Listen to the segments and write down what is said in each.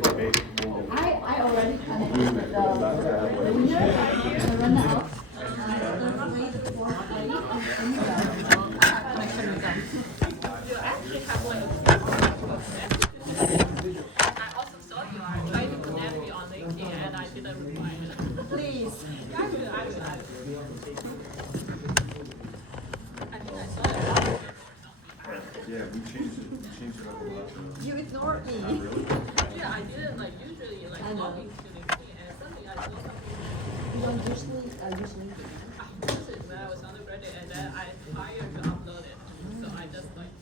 I already connected the winner, the runner-up, third place, fourth place, and connection with them. You actually have like I also saw you are trying to connect me on LinkedIn and I didn't reply. please. I will. I think I saw it. Yeah, we changed it up a lot. You ignored me. Yeah, I didn't like usually like I know. logging to LinkedIn and suddenly I saw something. You don't usually use LinkedIn. I used it when I was undergraduate and then I hired to upload it. So I just like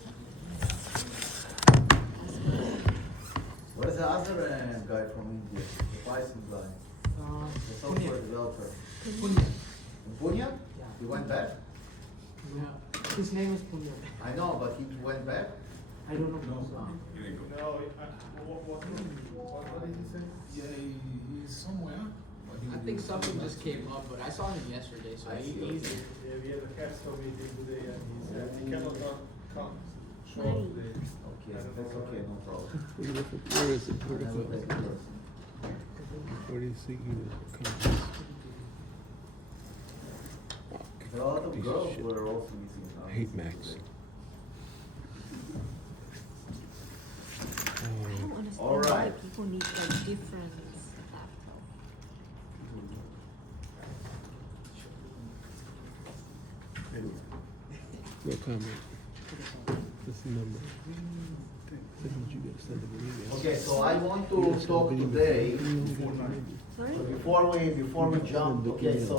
What is the other guy from India? The Python guy, the software developer. Punya. Punya? Yeah. He went back? Yeah. His name is Punya. I know, but he went back? I don't know. You didn't go. No, what did he say? Yeah, he's somewhere. But he I think something just came up, but I saw him yesterday, so I see, he's. okay. Yeah, we had a capstone meeting today and he said he cannot not come. Show up today. Okay, that's okay, no problem. Where is it? Where I is will take it? it first. Where do you see he comes? There are a lot of Piece of girls shit. were also missing. I hate Macs. today. I don't understand All why right. people need a different laptop. Anyway, no comment. That's the number. Said that you gotta send him an email. Okay, so I want to talk today, Sorry? before we jump, okay, so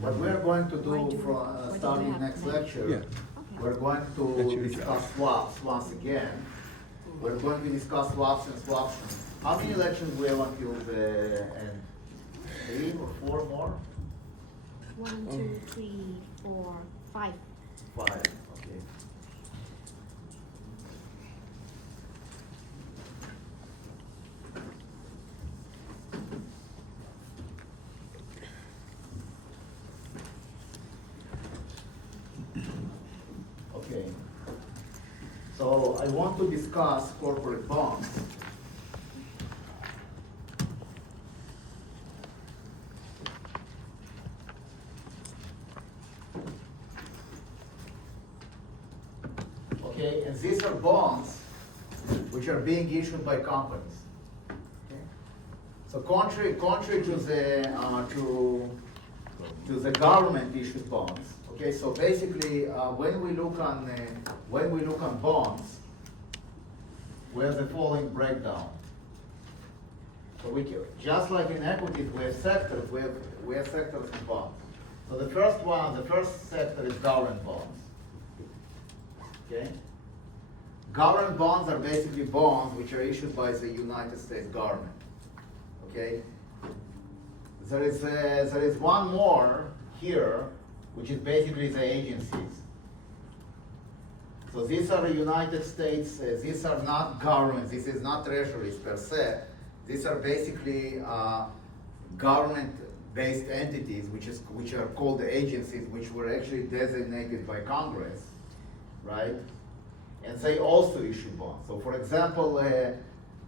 what we're going to do from, starting next lecture, Yeah. Okay. we're going That's to your discuss job. swaps once again. We're going to discuss swaps and swaptions. How many lectures we have until the end? 3 or 4 more? 1, 2, 3, 4, 5. 5, okay. Okay. So I want to discuss corporate bonds. Okay, and these are bonds which are being issued by companies. Okay? So contrary to the government issued bonds. Okay, so basically, when we look on bonds, we have the following breakdown. So just like in equities, we have sectors. We have sectors in bonds. So the first sector is government bonds. Okay. Government bonds are basically bonds which are issued by the United States government. Okay. There is one more here, which is basically the agencies. So these are the United States, these are not governments, this is not treasuries per se. These are basically government-based entities, which are called the agencies, which were actually designated by Congress, right? And they also issue bonds. So for example,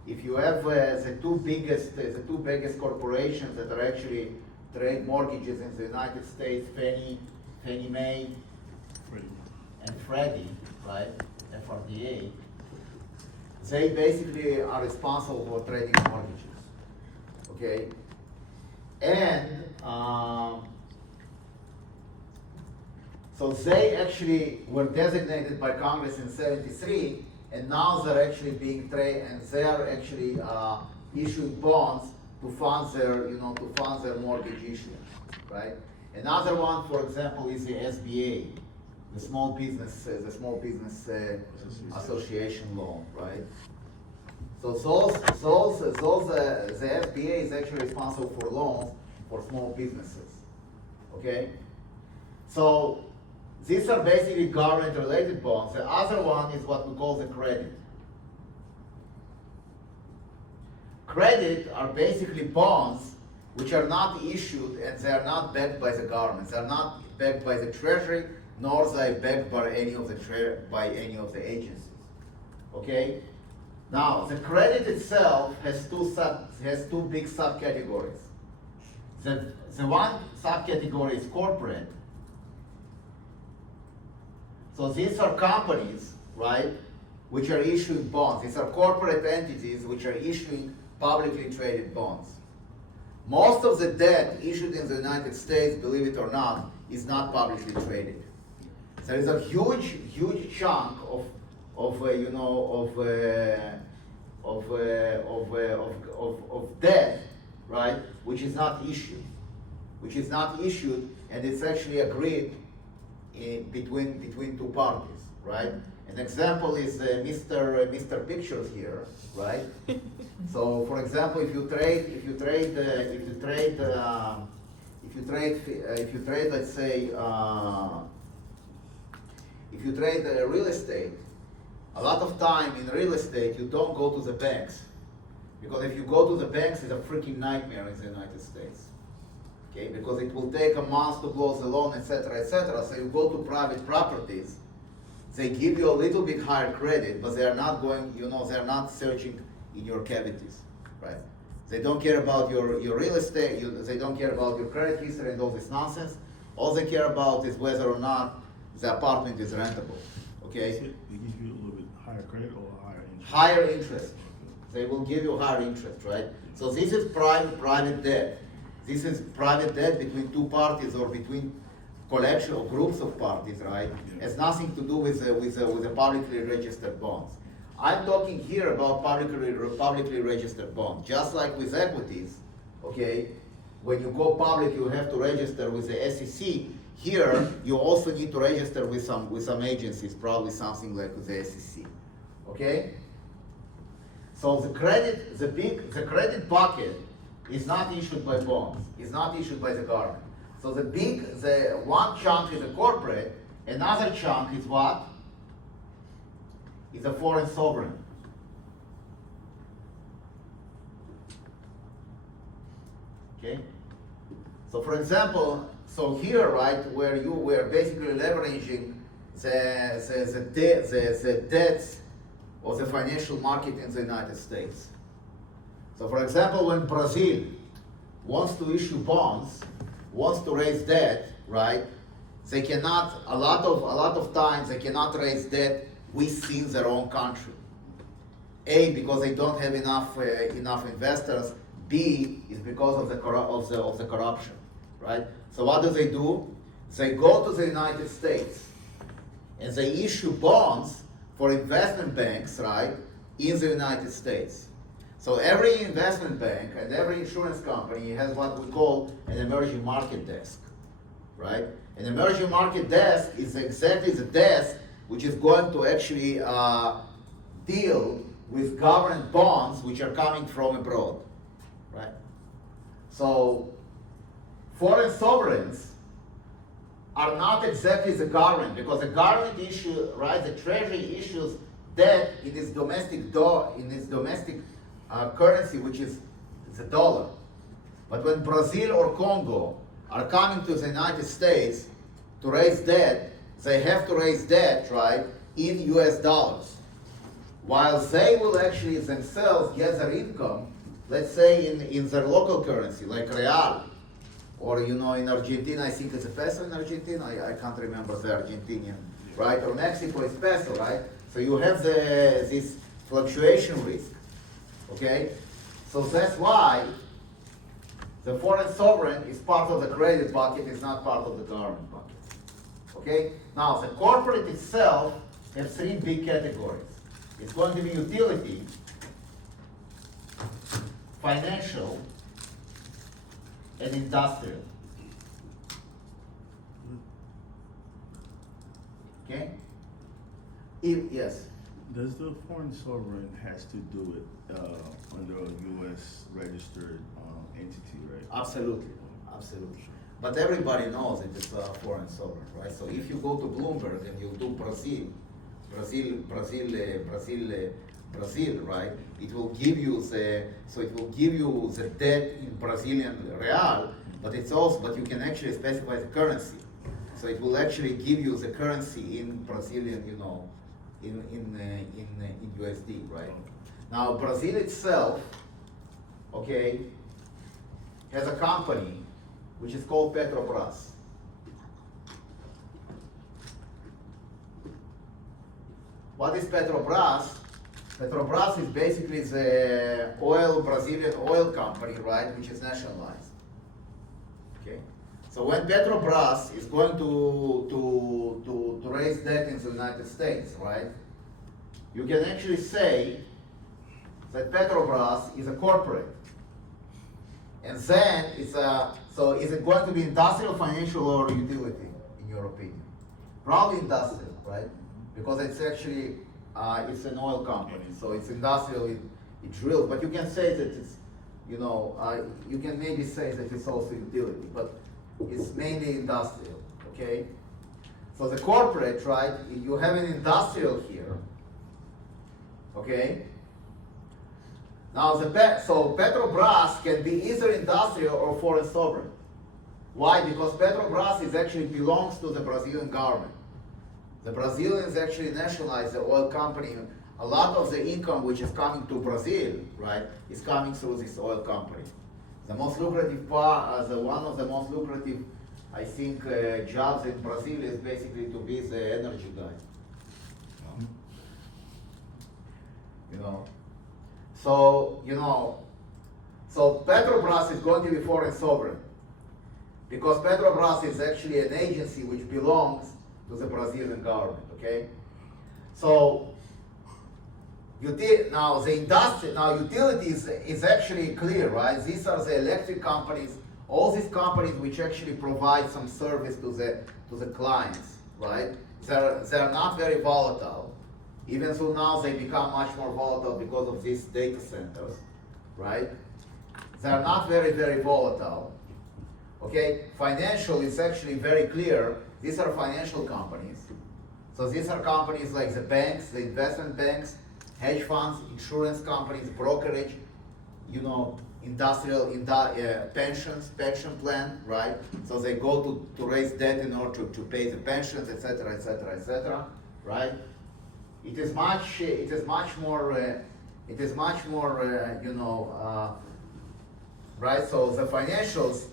if you have the two biggest corporations that are actually trade mortgages in the United States, Fannie Mae, and Freddie, right, FRDA, they basically are responsible for trading mortgages, okay? And so they actually were designated by Congress in '73, and now they're actually being traded, and they are actually issuing bonds to fund their mortgage issuance, right? Another one, for example, is the SBA, the Small Business Association loan, right? So the SBA is actually responsible for loans for small businesses, okay? So these are basically government-related bonds. The other one is what we call the credit. Credit are basically bonds which are not issued and they are not backed by the government. They are not backed by the Treasury, nor are they backed by any of the agencies. Okay? Now, the credit itself has two big subcategories. The one subcategory is corporate. So these are companies, right, which are issuing bonds. These are corporate entities which are issuing publicly traded bonds. Most of the debt issued in the United States, believe it or not, is not publicly traded. There is a huge chunk of debt, right, which is not issued, and it's actually agreed between two parties, right? An example is Mr. Pictures here, right? So, for example, if you trade, let's say, if you trade real estate, a lot of time in real estate you don't go to the banks, because if you go to the banks, it's a freaking nightmare in the United States. Okay, because it will take a month to close the loan, etc., etc. So you go to private properties. They give you a little bit higher credit, but they are not going, they're not searching in your cavities, right? They don't care about your real estate, they don't care about your credit history and all this nonsense. All they care about is whether or not the apartment is rentable, okay? They give you a little bit higher credit or higher interest? Higher interest. They will give you higher interest, right? So this is private debt. This is private debt between two parties or between collection or groups of parties, right? Yeah. Has nothing to do with the publicly registered bonds. I'm talking here about publicly registered bonds. Just like with equities, okay? When you go public, you have to register with the SEC. Here, you also need to register with some agencies, probably something like with the SEC, okay? So the credit bucket is not issued by bonds, is not issued by the government. So the one chunk is a corporate, another chunk is what? Is a foreign sovereign. Okay? So for example, so here, right, where you were basically leveraging the debts of the financial market in the United States. So for example, when Brazil wants to issue bonds, wants to raise debt, right, they cannot, a lot of times they cannot raise debt within their own country. A, because they don't have enough investors. B, is because of the corruption, right? So what do? They go to the United States and they issue bonds for investment banks, right, in the United States. So every investment bank and every insurance company has what we call an emerging market desk, right? An emerging market desk is exactly the desk which is going to actually deal with government bonds which are coming from abroad, right? So foreign sovereigns are not exactly the government, because the government issue, right, the treasury issues debt in its domestic currency, which is the dollar. But when Brazil or Congo are coming to the United States to raise debt, they have to raise debt, right, in US dollars. While they will actually themselves get their income, let's say in their local currency, like real, or in Argentina, I think it's a peso in Argentina, I can't remember the Argentinian, right? Or Mexico is peso, right? So you have this fluctuation risk, okay? So that's why the foreign sovereign is part of the credit bucket, is not part of the government bucket, okay? Now, the corporate itself has three big categories. It's going to be utility, financial, and industrial. Okay? Yes? Does the foreign sovereign has to do it under a U.S. registered entity, right? Absolutely, absolutely. But everybody knows it is a foreign sovereign, right? So if you go to Bloomberg and you do Brazil, right? It will give you the debt in Brazilian real, but you can actually specify the currency. So it will actually give you the currency in Brazilian, in USD, right? Now Brazil itself, okay, has a company which is called Petrobras. What is Petrobras? Petrobras is basically the Brazilian oil company, right, which is nationalized. Okay. So when Petrobras is going to raise debt in the United States, right, you can actually say that Petrobras is a corporate. And then so is it going to be industrial, financial, or utility, in your opinion? Probably industrial, right? Because it's actually, it's an oil company, so it's industrial, it drills, but you can say that it's, you can maybe say that it's also utility, but it's mainly industrial, okay? So the corporate, right, you have an industrial here, okay? Now so Petrobras can be either industrial or foreign sovereign. Why? Because Petrobras actually belongs to the Brazilian government. The Brazilians actually nationalized the oil company. A lot of the income which is coming to Brazil, right, is coming through this oil company. The most lucrative part, one of the most lucrative, I think, jobs in Brazil is basically to be the energy guy. So Petrobras is going to be foreign sovereign because Petrobras is actually an agency which belongs to the Brazilian government, okay? So utilities is actually clear, right? These are the electric companies, all these companies which actually provide some service to the clients, right? They're not very volatile, even though now they become much more volatile because of these data centers, right? They're not very, very volatile. Okay, financial is actually very clear. These are financial companies. So these are companies like the banks, the investment banks, hedge funds, insurance companies, brokerage, pension plan, right? So they go to raise debt in order to pay the pensions, etc., etc., etc., right? It is much more, right? So the financials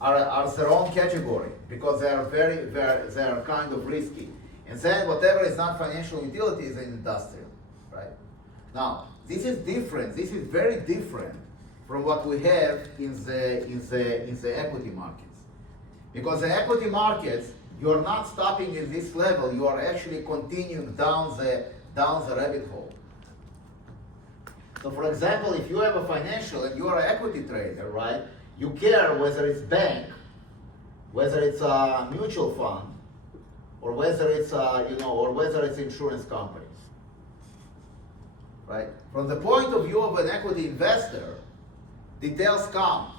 are their own category because they are kind of risky. And then whatever is not financial utility is an industrial, right? Now, this is different. This is very different from what we have in the equity markets. Because the equity markets, you are not stopping in this level, you are actually continuing down the rabbit hole. So for example, if you have a financial and you are an equity trader, right, you care whether it's bank, whether it's a mutual fund, or whether it's or whether it's insurance companies, right? From the point of view of an equity investor, details count.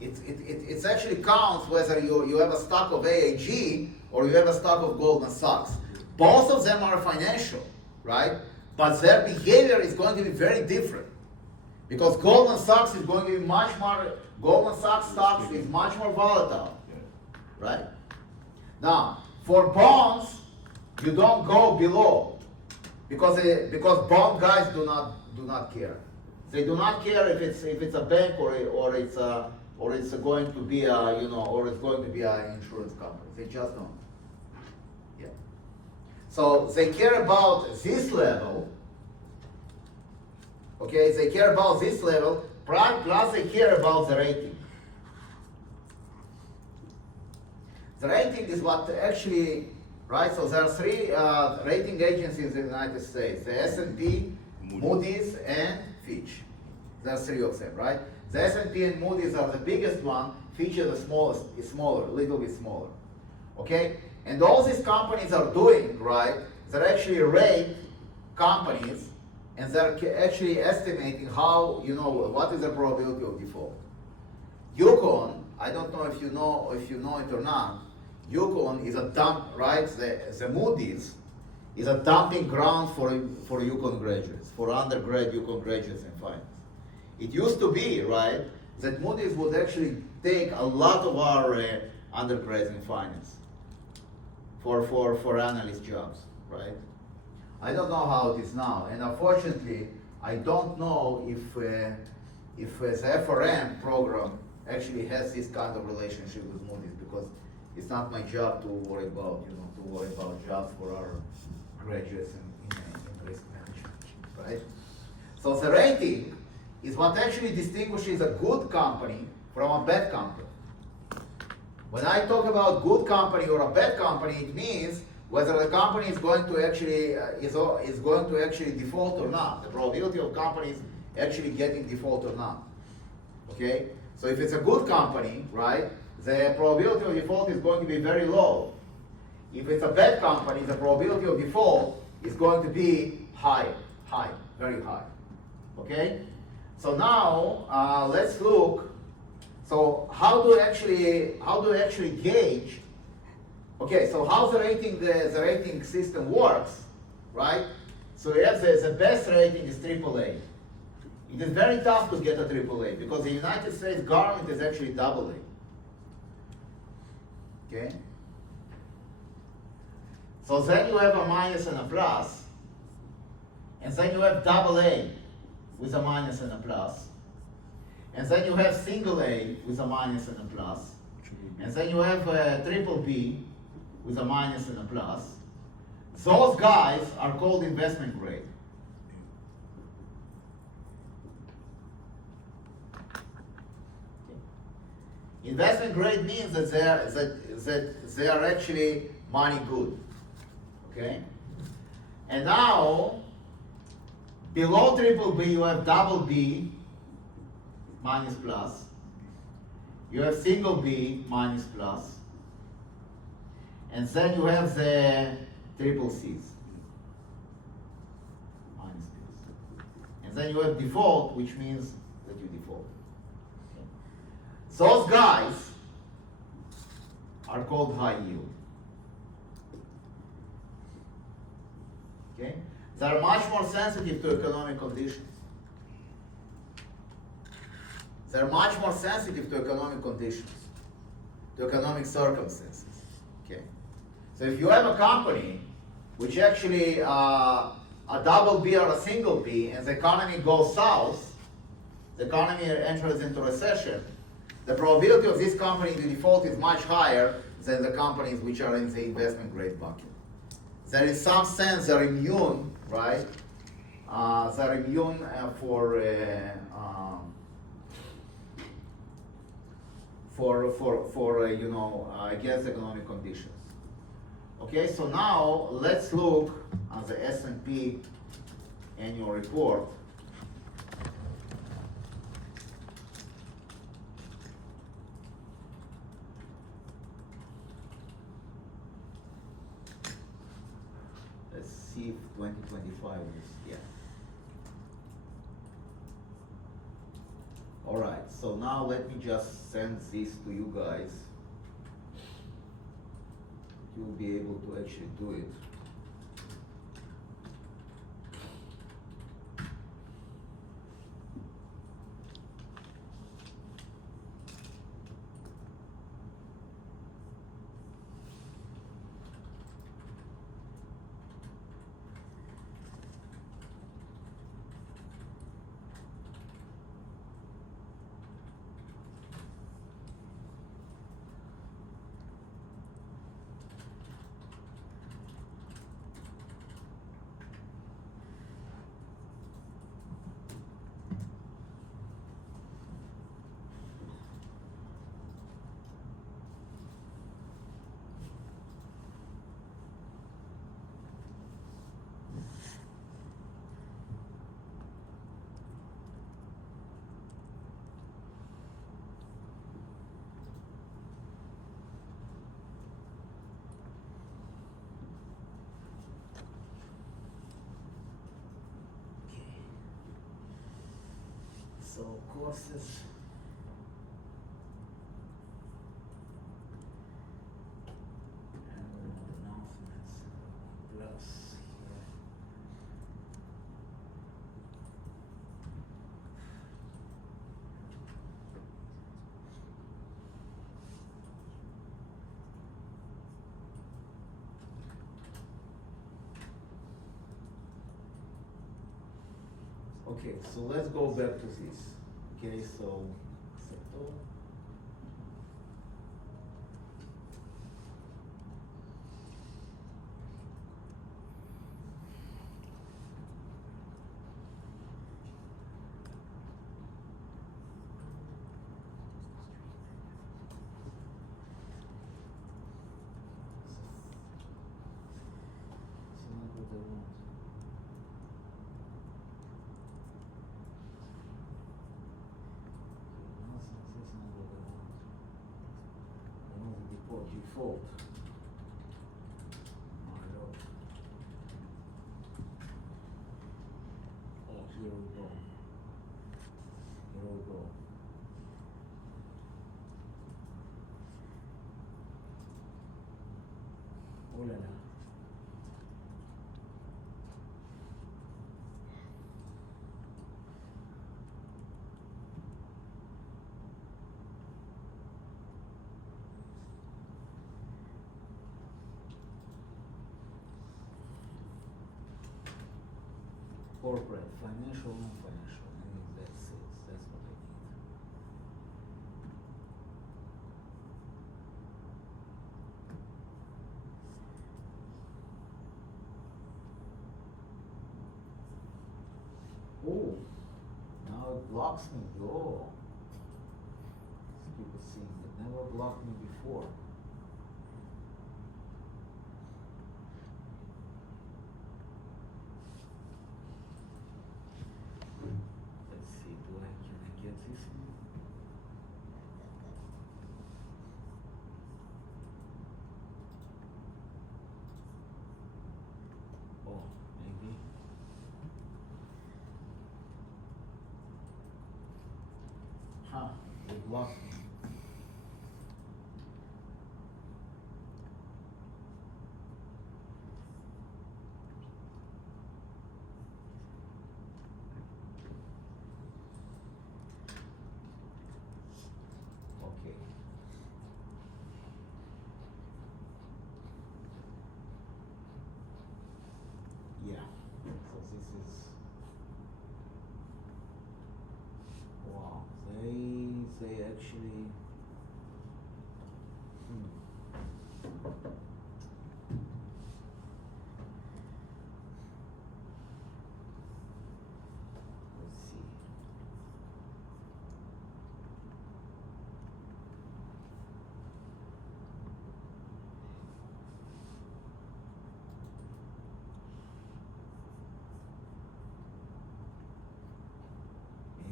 It actually counts whether you have a stock of AAG or you have a stock of Goldman Sachs. Both of them are financial, right? But their behavior is going to be very different. Because Goldman Sachs is going to be Goldman Sachs stocks is much more volatile, right? Now, for bonds, you don't go below, because bond guys do not care. They do not care if it's a bank or it's going to be or it's going to be an insurance company. They just don't. Yeah. So they care about this level. Okay, they care about this level, plus they care about the rating. The rating is what actually, right? So there are three rating agencies in the United States: the S&P, Moody's, and Fitch. There are three of them, right? The S&P and Moody's are the biggest one. Fitch is the smallest, is smaller, a little bit smaller. Okay, and all these companies are doing, right? They're actually rate companies, and they're actually estimating how, what is the probability of default. Yukon, I don't know if you know it or not. Yukon is a dump, right? The Moody's is a dumping ground for Yukon graduates, for undergrad Yukon graduates in finance. It used to be, right, that Moody's would actually take a lot of our undergrads in finance for analyst jobs, right? I don't know how it is now, and unfortunately, I don't know if the FRM program actually has this kind of relationship with Moody's, because it's not my job to worry about, jobs for our graduates in risk management, right? So the rating is what actually distinguishes a good company from a bad company. When I talk about good company or a bad company, it means whether the company is going to actually is going to actually default or not. The probability of companies actually getting default or not. Okay? So if it's a good company, right, the probability of default is going to be very low. If it's a bad company, the probability of default is going to be high, very high. Okay? So now let's look. So how do actually gauge? Okay, so how the rating system works, right? So we have the best rating is AAA. It is very tough to get a AAA because the United States government is actually AA. Okay? So then you have a minus and a plus, and then you have AA with a minus and a plus, and then you have single A with a minus and a plus, and then you have triple B with a minus and a plus. Those guys are called investment grade. Investment grade means that they are actually money good. Okay? And now, below triple B, you have double B minus plus. You have single B minus plus. And then you have the triple C's minus plus. And then you have default, which means that you default. Those guys are called high yield. Okay? They are much more sensitive to economic conditions. They are much more sensitive to economic conditions, to economic circumstances. Okay? So if you have a company which actually a double B or a single B, and the economy goes south, the economy enters into recession, the probability of this company to default is much higher than the companies which are in the investment grade bucket. There is some sense they're immune, right? They're immune against economic conditions. Okay, so now let's look at the S&P annual report. Let's see if 2025 is, yeah. All right, so now let me just send this to you guys. You'll be able to actually do it. So courses. And announcements plus here. Okay, so let's go back to this. Okay, so settle. So not what I want. No, so this is not what I want. I want the default. My lord. Oh, here we go. Here we go. Oh la la. Corporate, financial, non-financial, and that's it. That's what I need. Oh, now it blocks me. Oh, stupid thing. It never blocked me before. Let's see, can I get this one? Oh, maybe. Huh, they blocked me. Okay. Yeah, so this is, wow, they actually, let's see.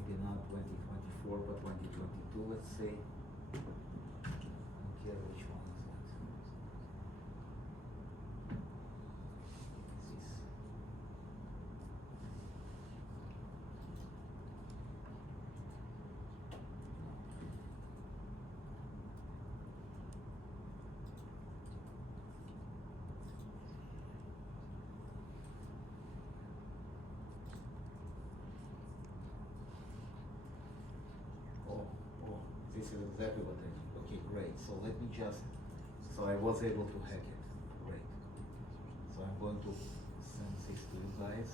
Maybe not 2024, but 2022, let's say. I don't care which one is that. This. Oh, this is exactly what I need. Okay, great. So let me just, so I was able to hack it. Great. So I'm going to send this to you guys.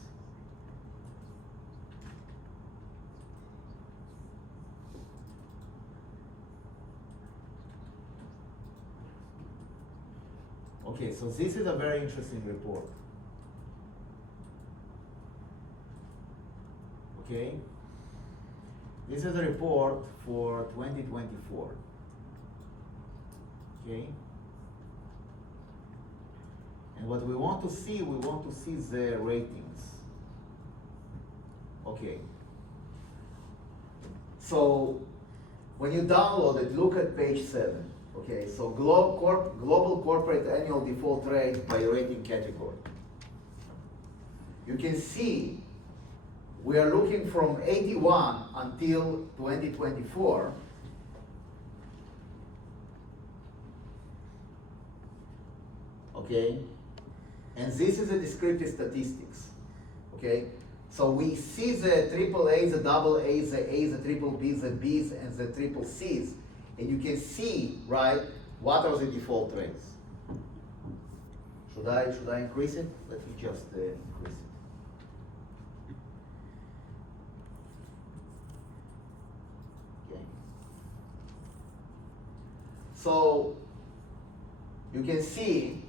Okay, so this is a very interesting report. Okay? This is a report for 2024. Okay? And what we want to see the ratings. Okay. So when you download it, look at page 7. Okay, so global corporate annual default rate by rating category. You can see we are looking from 81 until 2024. Okay, and this is a descriptive statistics. Okay, so we see the triple A, the double A, the triple B, the Bs, and the triple Cs, and you can see, right, what are the default rates. Should I increase it? Let me just increase it. So you can see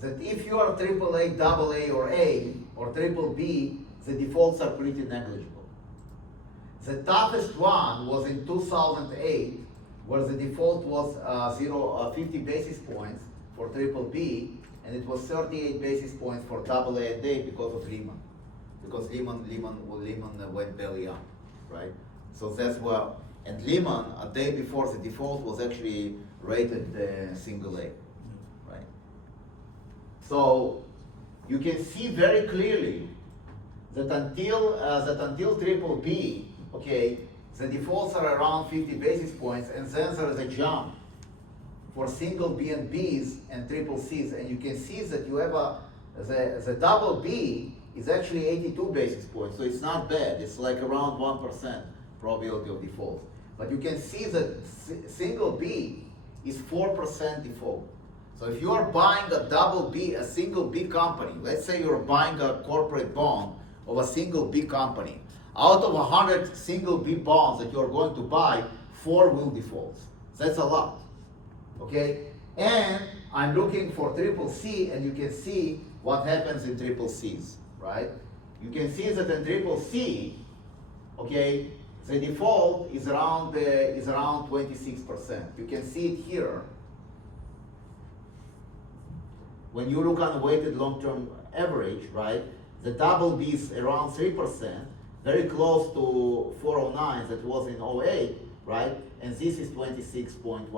that if you are AAA, AA, or A, or triple B, the defaults are pretty negligible. The toughest one was in 2008, where the default was 50 basis points for triple B, and it was 38 basis points for AA a day because of Lehman. Because Lehman went belly up, right? So that's why, and Lehman, a day before the default, was actually rated single A, right? So you can see very clearly that until triple B, okay, the defaults are around 50 basis points, and then there is a jump for single B and Bs and triple Cs, and you can see that you have the double B is actually 82 basis points, so it's not bad. It's like around 1% probability of default. But you can see that single B is 4% default. So if you are buying a double B, a single B company, let's say you're buying a corporate bond of a single B company, out of 100 single B bonds that you're going to buy, 4 will default. That's a lot, okay? And I'm looking for triple C, and you can see what happens in triple Cs, right? You can see that in triple C, okay, the default is around 26%. You can see it here. When you look on the weighted long-term average, right, the double B is around 3%, very close to 409 that was in 08, right? And this is 26.12%.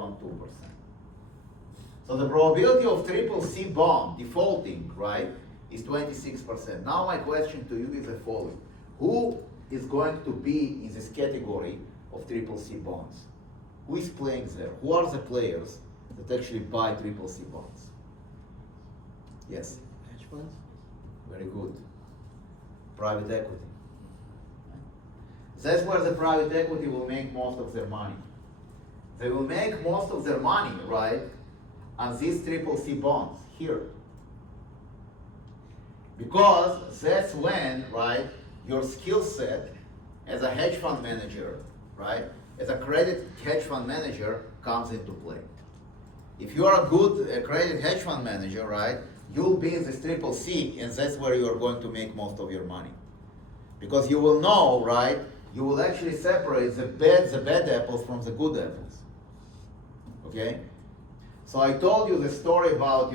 So the probability of triple C bond defaulting, right, is 26%. Now my question to you is the following. Who is going to be in this category of triple C bonds? Who is playing there? Who are the players that actually buy triple C bonds? Yes? Hedge funds? Very good. Private equity. That's where the private equity will make most of their money. They will make most of their money, right, on these triple C bonds here. Because that's when, right, your skill set as a hedge fund manager, right, as a credit hedge fund manager comes into play. If you are a good credit hedge fund manager, right, you'll be in this triple C, and that's where you are going to make most of your money. Because you will know, right, you will actually separate the bad apples from the good apples. Okay? So I told you the story about,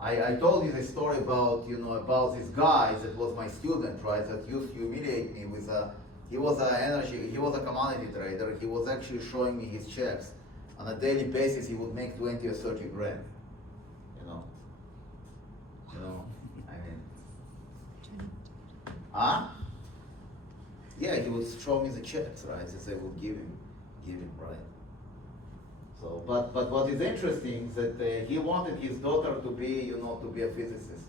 I told you the story about, about this guy that was my student, right, that used to humiliate me with he was a commodity trader. He was actually showing me his checks. On a daily basis, he would make 20 or 30 grand, I mean, yeah, he would show me the checks, right, that they would give him, right? So, but what is interesting is that he wanted his daughter to be, to be a physicist.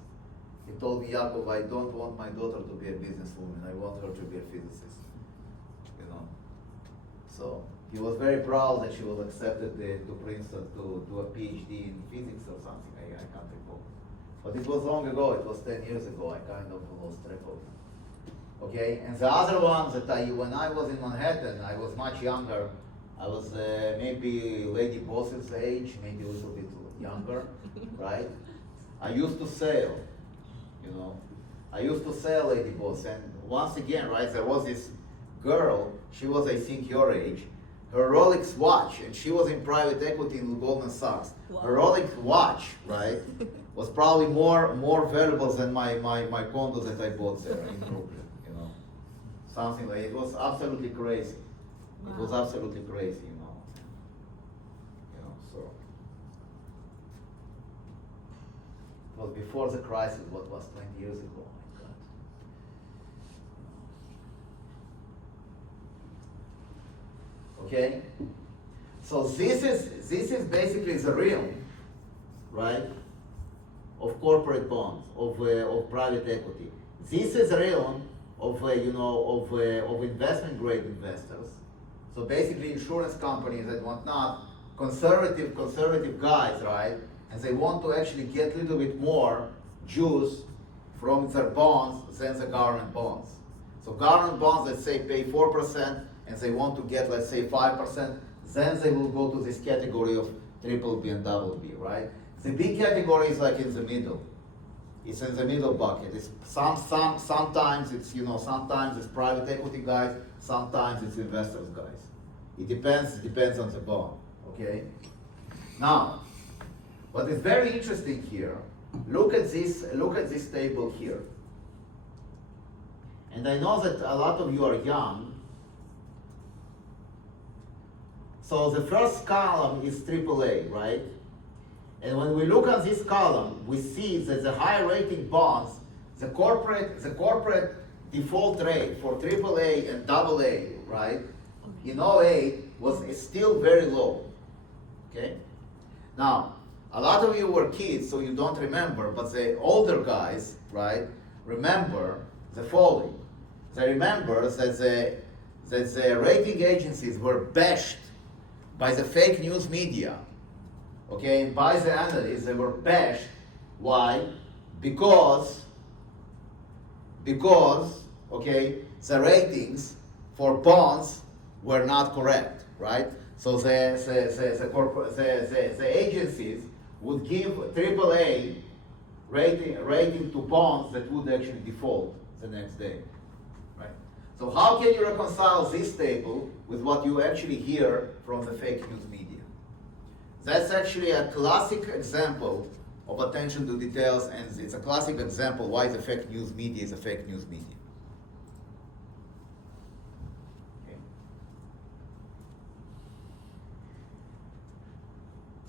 He told me, Yaakov, I don't want my daughter to be a businesswoman. I want her to be a physicist. So he was very proud that she was accepted to Princeton to do a PhD in physics or something. I can't recall. But it was long ago. It was 10 years ago. I kind of lost track of it. Okay, and the other one that when I was in Manhattan, I was much younger. I was maybe Lady Boss's age, maybe a little bit younger, right? I used to sail, I used to sail Lady Boss, and once again, right, there was this girl, she was, I think, your age, her Rolex watch, and she was in private equity in Goldman Sachs. Wow. Her Rolex watch, right, was probably more valuable than my condo that I bought there in Brooklyn, Something like, it was absolutely crazy. It was absolutely crazy, so. It was before the crisis, what was 20 years ago, my God. Okay? So this is basically the realm, right, of corporate bonds, of private equity. This is the realm of investment grade investors. So basically insurance companies and whatnot, conservative guys, right? And they want to actually get a little bit more juice from their bonds than the government bonds. So government bonds, let's say, pay 4%, and they want to get, let's say, 5%. then they will go to this category of triple B and double B, right? The B category is like in the middle. It's in the middle bucket. It's sometimes it's, you know, sometimes it's private equity guys, sometimes it's investors guys. It depends on the bond, okay? Now, what is very interesting here, look at this table here. And I know that a lot of you are young. So the first column is AAA, right? And when we look at this column, we see that the high rating bonds, the corporate default rate for AAA and AA, right, in 08 was still very low, okay? Now, a lot of you were kids, so you don't remember, but the older guys, right, remember the following. They remember that the rating agencies were bashed by the fake news media, okay, and by the analysts. They were bashed. Why? Because okay, the ratings for bonds were not correct, right? So the agencies would give AAA rating to bonds that would actually default the next day, right? So how can you reconcile this table with what you actually hear from the fake news media? That's actually a classic example of attention to details, and it's a classic example why the fake news media is a fake news media. Okay.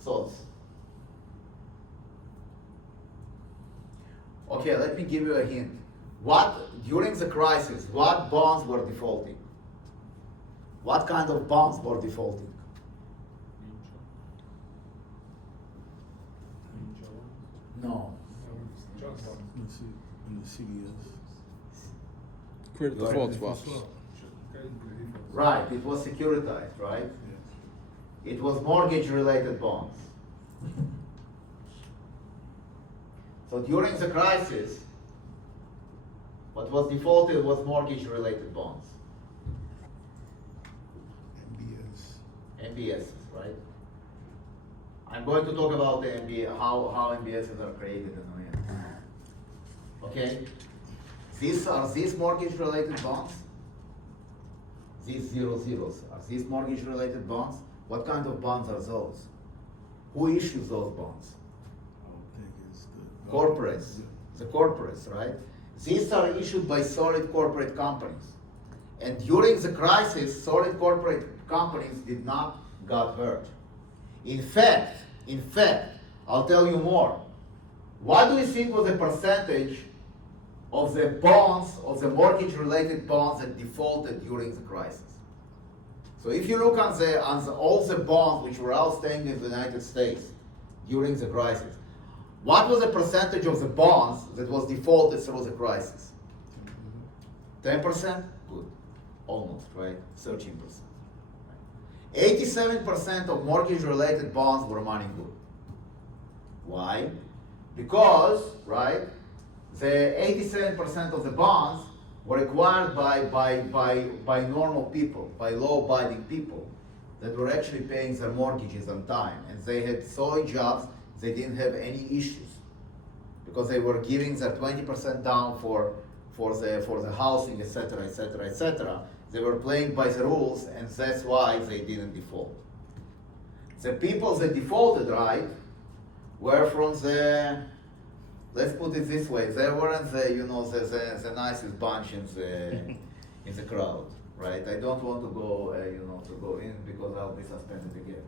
Thoughts? Okay, let me give you a hint. During the crisis, what bonds were defaulting? What kind of bonds were defaulting? No. Let's see, in the CDS. Credit You are default in swaps. Right, it was securitized, right? It was mortgage-related bonds. So during the crisis, what was defaulted was mortgage-related bonds, MBS, right? I'm going to talk about the MBS, how MBSs are created in a minute. Okay? These mortgage-related bonds? These 00s, are these mortgage-related bonds? What kind of bonds are those? Who issues those bonds? I would think it's the Corporates, the corporates, right? These are issued by solid corporate companies. And during the crisis, solid corporate companies did not got hurt. In fact, I'll tell you more. What do you think was the percentage of the bonds, of the mortgage-related bonds that defaulted during the crisis? So if you look on all the bonds which were outstanding in the United States during the crisis, what was the percentage of the bonds that was defaulted through the crisis? 10%? Good. Almost, right? 13%. 87% of mortgage-related bonds were money good. Why? Because, right, the 87% of the bonds were acquired by normal people, by law-abiding people that were actually paying their mortgages on time, and they had solid jobs. They didn't have any issues because they were giving their 20% down for the housing, etc., etc., etc. They were playing by the rules, and that's why they didn't default. The people that defaulted, right, were from the, let's put it this way, they weren't the nicest bunch in the crowd, right? I don't want to go, to go in because I'll be suspended again,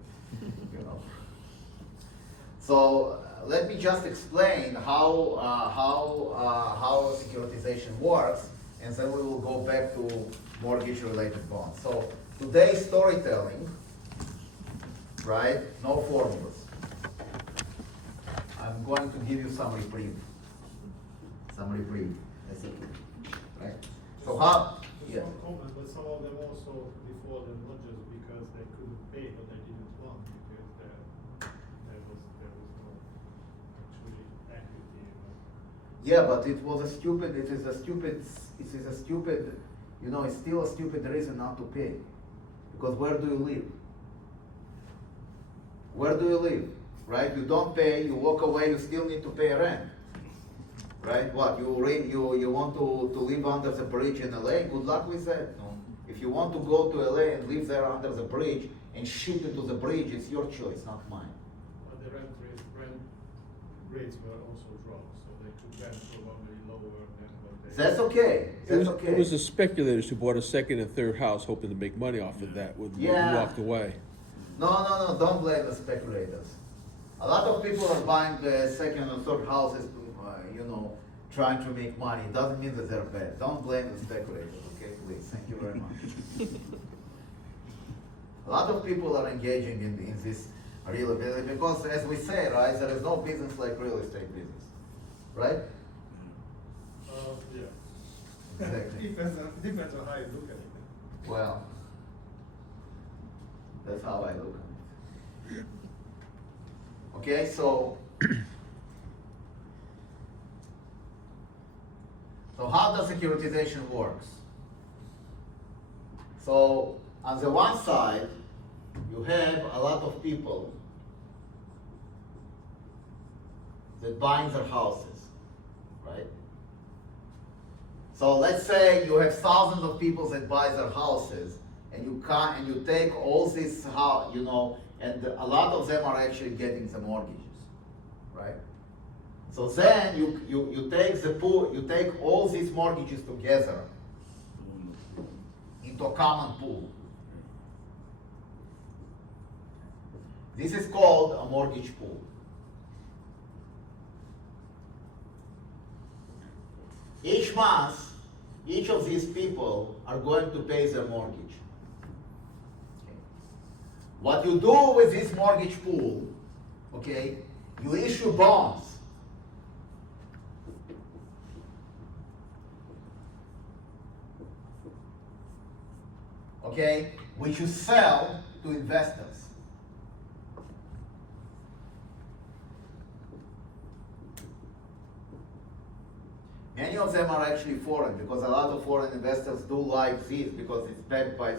So let me just explain how securitization works, and then we will go back to mortgage-related bonds. So today's storytelling, right? No formulas. I'm going to give you some reprieve. That's it, right? So how? Yeah. One comment, but some of them also defaulted not just because they couldn't pay, but they didn't want because there was no actually equity. Yeah, but it is a stupid, it's still a stupid reason not to pay. Because where do you live? where do you live? Right? You don't pay, you walk away, you still need to pay rent. Right? What? You want to live under the bridge in LA? Good luck with that. No. If you want to go to LA and live there under the bridge and ship into the bridge, it's your choice, not mine. But the rent rates were also dropped, so they could rent probably lower than what they. That's okay. That's okay. It was the speculators who bought a second and third house hoping to make money off of that, who Yeah. walked away. No, don't blame the speculators. A lot of people are buying the second and third houses, trying to make money. It doesn't mean that they're bad. Don't blame the speculators, okay, please. Thank you very much. A lot of people are engaging in this real estate because, as we say, right, there is no business like real estate business, right? Yeah. Exactly. Depends on how you look at it. Well, that's how I look at it. Okay, so how does securitization works? So on the one side, you have a lot of people that buying their houses, right? So let's say you have thousands of people that buy their houses, and you take all this and a lot of them are actually getting the mortgages, right? So then you take the pool, you take all these mortgages together into a common pool. This is called a mortgage pool. Each month, each of these people are going to pay their mortgage. What you do with this mortgage pool, okay, you issue bonds. Okay, which you sell to investors. Many of them are actually foreign because a lot of foreign investors do like this because it's backed by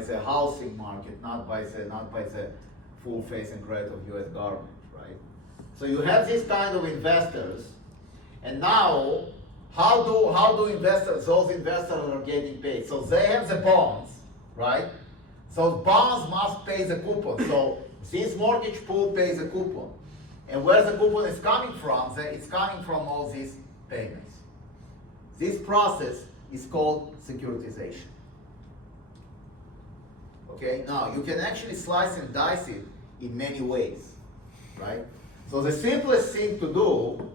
the housing market, not by the full faith and credit of U.S. government, right? So you have these kind of investors, and now how do investors? Those investors are getting paid. So they have the bonds, right? So bonds must pay the coupon. So this mortgage pool pays a coupon, and where the coupon is coming from? It's coming from all these payments. This process is called securitization. Okay, now you can actually slice and dice it in many ways, right? So the simplest thing to do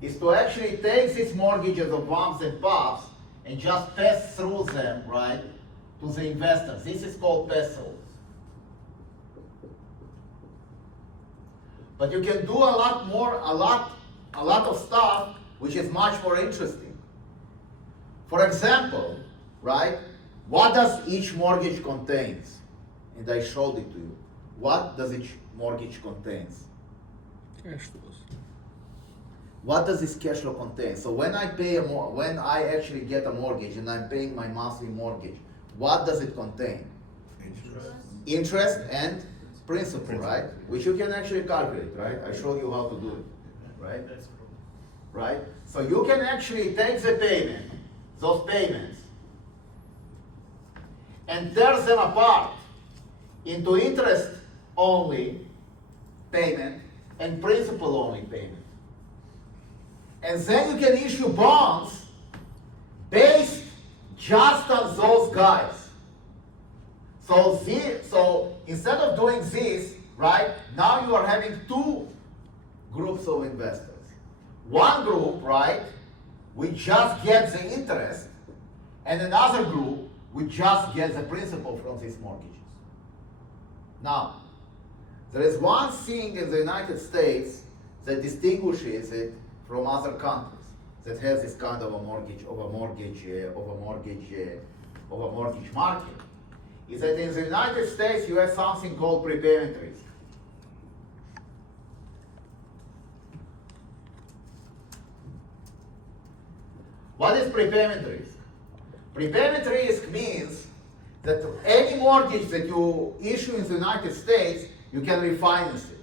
is to actually take these mortgages of moms and pops and just pass through them, right, to the investors. This is called pass-through. But you can do a lot of stuff which is much more interesting. For example, right, what does each mortgage contains? And I showed it to you. What does each mortgage contains? Cash flows. What does this cash flow contain? So when I when I actually get a mortgage and I'm paying my monthly mortgage, what does it contain? Interest and principal, right? Which you can actually calculate, right? I showed you how to do it, right? That's true. Right? So you can actually take the payment, those payments, and tear them apart into interest only payment and principal only payment. And then you can issue bonds based just on those guys. So instead of doing this, right, now you are having two groups of investors. One group, right, we just get the interest, and another group, we just get the principal from these mortgages. Now, there is one thing in the United States that distinguishes it from other countries that has this kind of a mortgage market, is that in the United States you have something called prepayment risk. What is prepayment risk? Prepayment risk means that any mortgage that you issue in the United States, you can refinance it.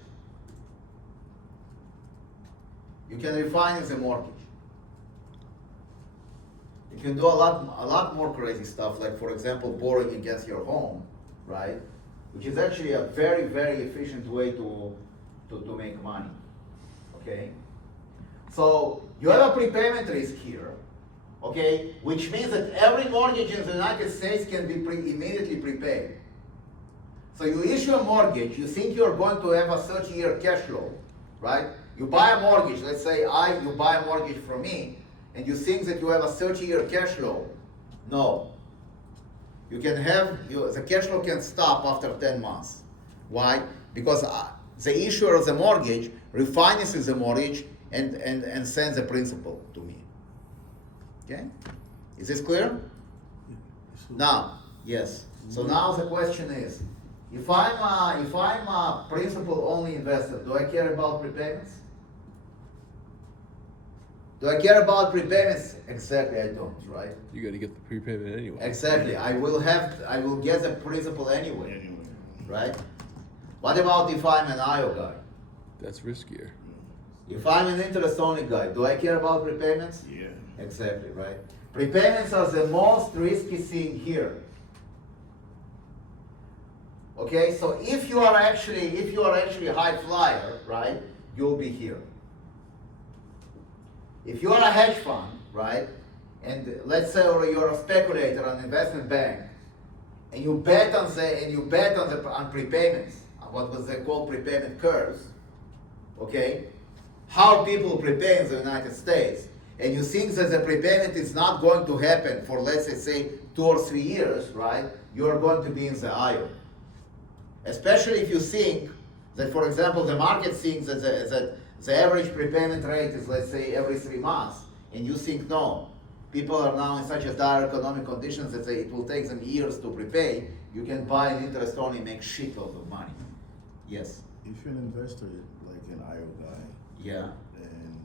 You can refinance a mortgage. You can do a lot more crazy stuff, like for example, borrowing against your home, right? Which is actually a very, very efficient way to make money, okay? So you have a prepayment risk here, okay? Which means that every mortgage in the United States can be immediately prepaid. So you issue a mortgage, you think you're going to have a 30-year cash flow, right? You buy a mortgage, let's say you buy a mortgage from me, and you think that you have a 30-year cash flow. No. You can have, the cash flow can stop after 10 months. Why? Because the issuer of the mortgage refinances the mortgage and sends the principal to me. Okay? Is this clear? Now, yes. So now the question is, if I'm a principal-only investor, do I care about prepayments? Do I care about prepayments? Exactly, I don't, right? You got to get the prepayment anyway. Exactly, I will get the principal anyway, right? What about if I'm an IO guy? That's riskier. If I'm an interest-only guy, do I care about prepayments? Yeah. Exactly, right? Prepayments are the most risky thing here. Okay, so if you are actually a high flyer, right, you'll be here. If you are a hedge fund, right, and let's say you're a speculator, an investment bank, and you bet on prepayments, what was they called prepayment curves, okay, how people prepay in the United States, and you think that the prepayment is not going to happen for, let's say 2 or 3 years, right, you're going to be in the IO. Especially if you think that, for example, the market thinks that the average prepayment rate is, let's say, every 3 months, and you think, no, people are now in such a dire economic conditions that it will take them years to prepay, you can buy an interest only, make shitloads of money. Yes? If you're an investor, like an IO guy, Yeah. and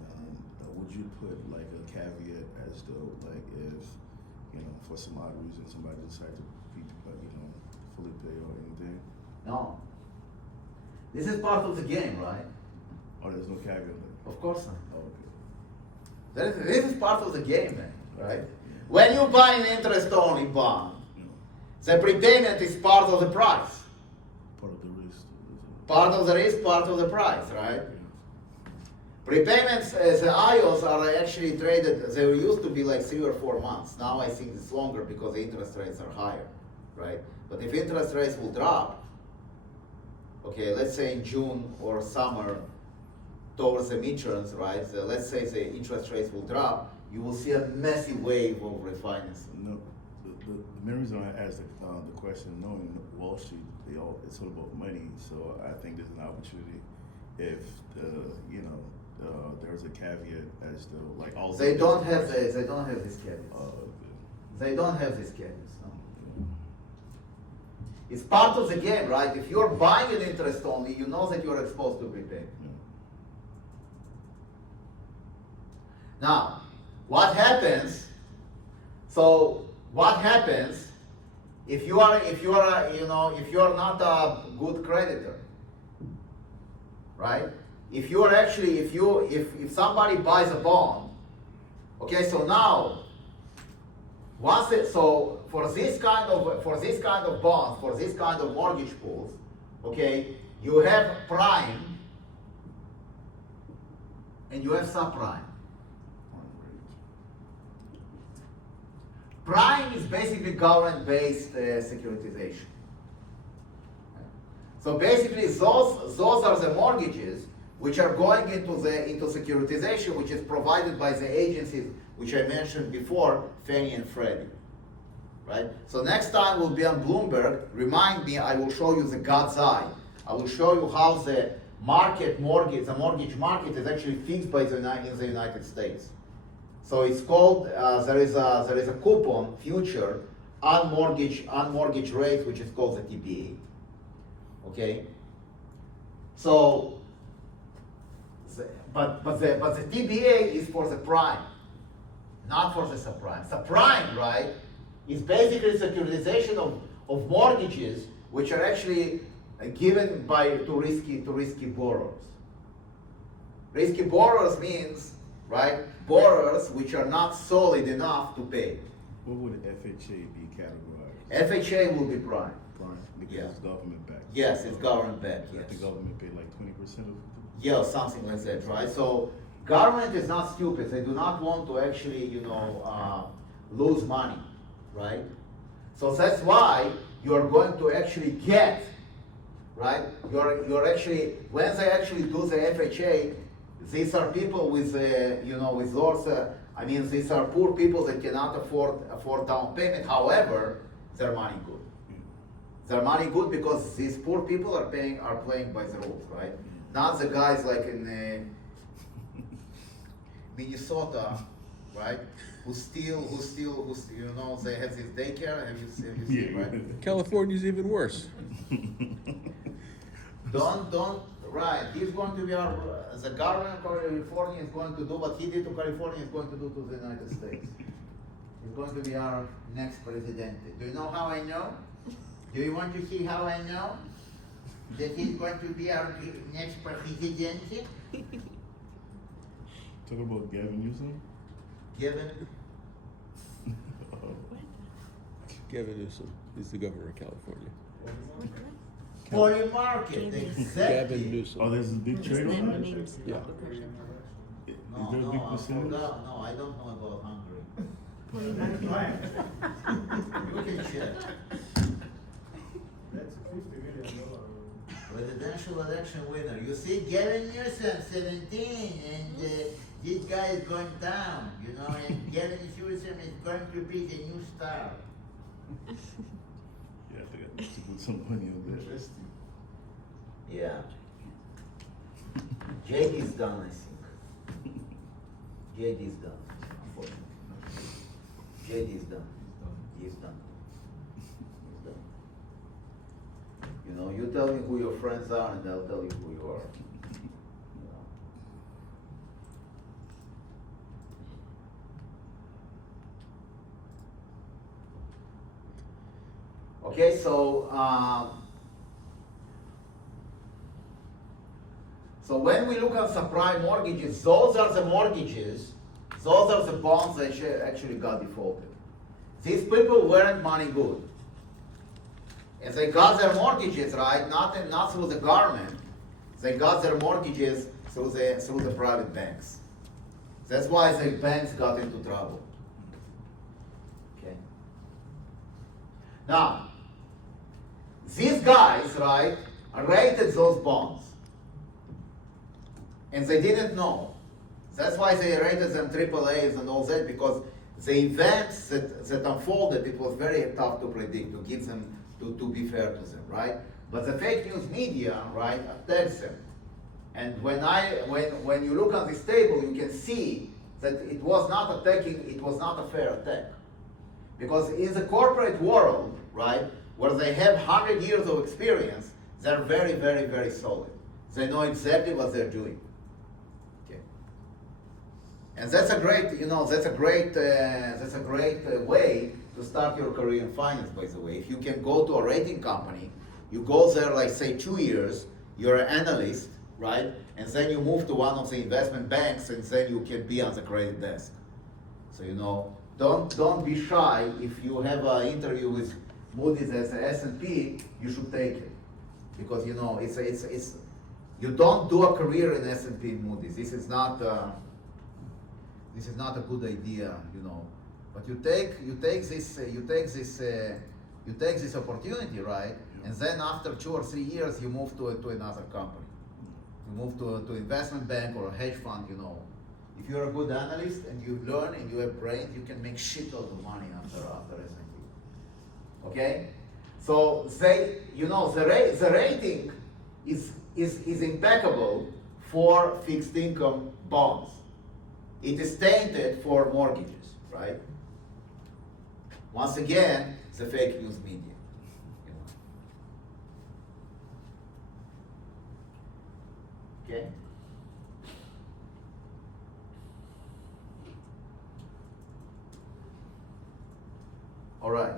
would you put like a caveat as though, like, if, for some odd reason somebody decides to be, fully pay or anything? No. This is part of the game, right? Oh, there's no caveat on it? Of course not. Oh, okay. This is part of the game, man, right? When you buy an interest-only bond, the prepayment is part of the price. Part of the risk. Part of the risk, part of the price, right? Prepayments, the IOs are actually traded, they used to be like 3 or 4 months. Now I think it's longer because the interest rates are higher, right? But if interest rates will drop, okay, let's say in June or summer, towards the midterms, right? So let's say the interest rates will drop, you will see a massive wave of refinancing. No, the main reason I asked the question, knowing Wall Street, it's all about money. So I think there's an opportunity if there's a caveat as to like all. They don't have this caveat. Okay. They don't have this caveat. No. It's part of the game, right? If you're buying an interest only, you know that you're exposed to prepay. Now, what happens? So, what happens if you are not a good creditor, right? If somebody buys a bond, okay. So now, for this kind of bonds, for this kind of mortgage pools, okay, you have prime and you have subprime. Prime is basically government-based securitization. So basically, those are the mortgages which are going into securitization, which is provided by the agencies which I mentioned before, Fannie and Freddie. Right? So next time we'll be on Bloomberg. Remind me, I will show you the God's eye. I will show you how the mortgage market is actually fixed in the United States. So it's called, there is a coupon future on mortgage rates, which is called the TBA. Okay? So, but the TBA is for the prime, not for the subprime. Subprime, right, is basically securitization of mortgages which are actually given to risky borrowers. Risky borrowers means, right, borrowers which are not solid enough to pay. What would FHA be categorized? FHA will be prime. Prime, because Yeah. it's government backed. Yes, it's government backed, Let yes. the government pay like 20% of it? Yeah, something like that, right? So government is not stupid. They do not want to actually, lose money, right? So that's why you're going to actually get, right? You're actually, when they actually do the FHA, these are people with, with lots. These are poor people that cannot afford down payment. However, their money good. Their money good because these poor people are playing by the rules, right? Not the guys like in Minnesota, right? Who steal, they have this daycare. Have you seen, Yeah. right? California's even worse. Right, he's going to be the government of California is going to do what he did to California is going to do to the United States. He's going to be our next president. Do you know how I know? Do you want to see how I know that he's going to be our next president? Talk about Gavin Newsom? Given, Gavin Newsom is the governor of California. free market, Gavin exactly. Newsom. Oh, there's a big trade on that? Yeah. Is there a big percentage? No, I don't know about Hungary. You can check. That's a $50 million. Presidential election winner. You see, Gavin Newsom, 17, and this guy is going down, and Gavin Newsom is going to be the new star. Yeah, I think I need to put some money on that. Interesting. Yeah. JD's done, I think. JD's done, unfortunately. JD's done. He's done. He's done. You tell me who your friends are, and I'll tell you who you are. Okay, so when we look at subprime mortgages, those are the mortgages, those are the bonds that actually got defaulted. These people weren't money good. And they got their mortgages, right, not through the government, they got their mortgages through the private banks. That's why the banks got into trouble. Okay. Now, these guys, right, rated those bonds. And they didn't know. That's why they rated them AAAs and all that, because the events that unfolded, it was very tough to predict, to give them, to be fair to them, right? But the fake news media, right, attacks them. And when you look at this table, you can see that it was not attacking, it was not a fair attack. Because in the corporate world, right, where they have 100 years of experience, they're very, very, very solid. They know exactly what they're doing. Okay. And that's a great, way to start your career in finance, by the way. If you can go to a rating company, you go there, like say 2 years, you're an analyst, right? And then you move to one of the investment banks, and then you can be on the credit desk. So don't be shy. If you have an interview with Moody's as an S&P, you should take it, because it's you don't do a career in S&P and Moody's. This is not a good idea, But you take this opportunity, right? And then after 2 or 3 years, you move to another company. You move to investment bank or a hedge fund, If you're a good analyst and you learn and you have brains, you can make shitloads of money after S&P. Okay? So the rating is impeccable for fixed income bonds. It is tainted for mortgages, right? Once again, the fake news media. Okay? All right.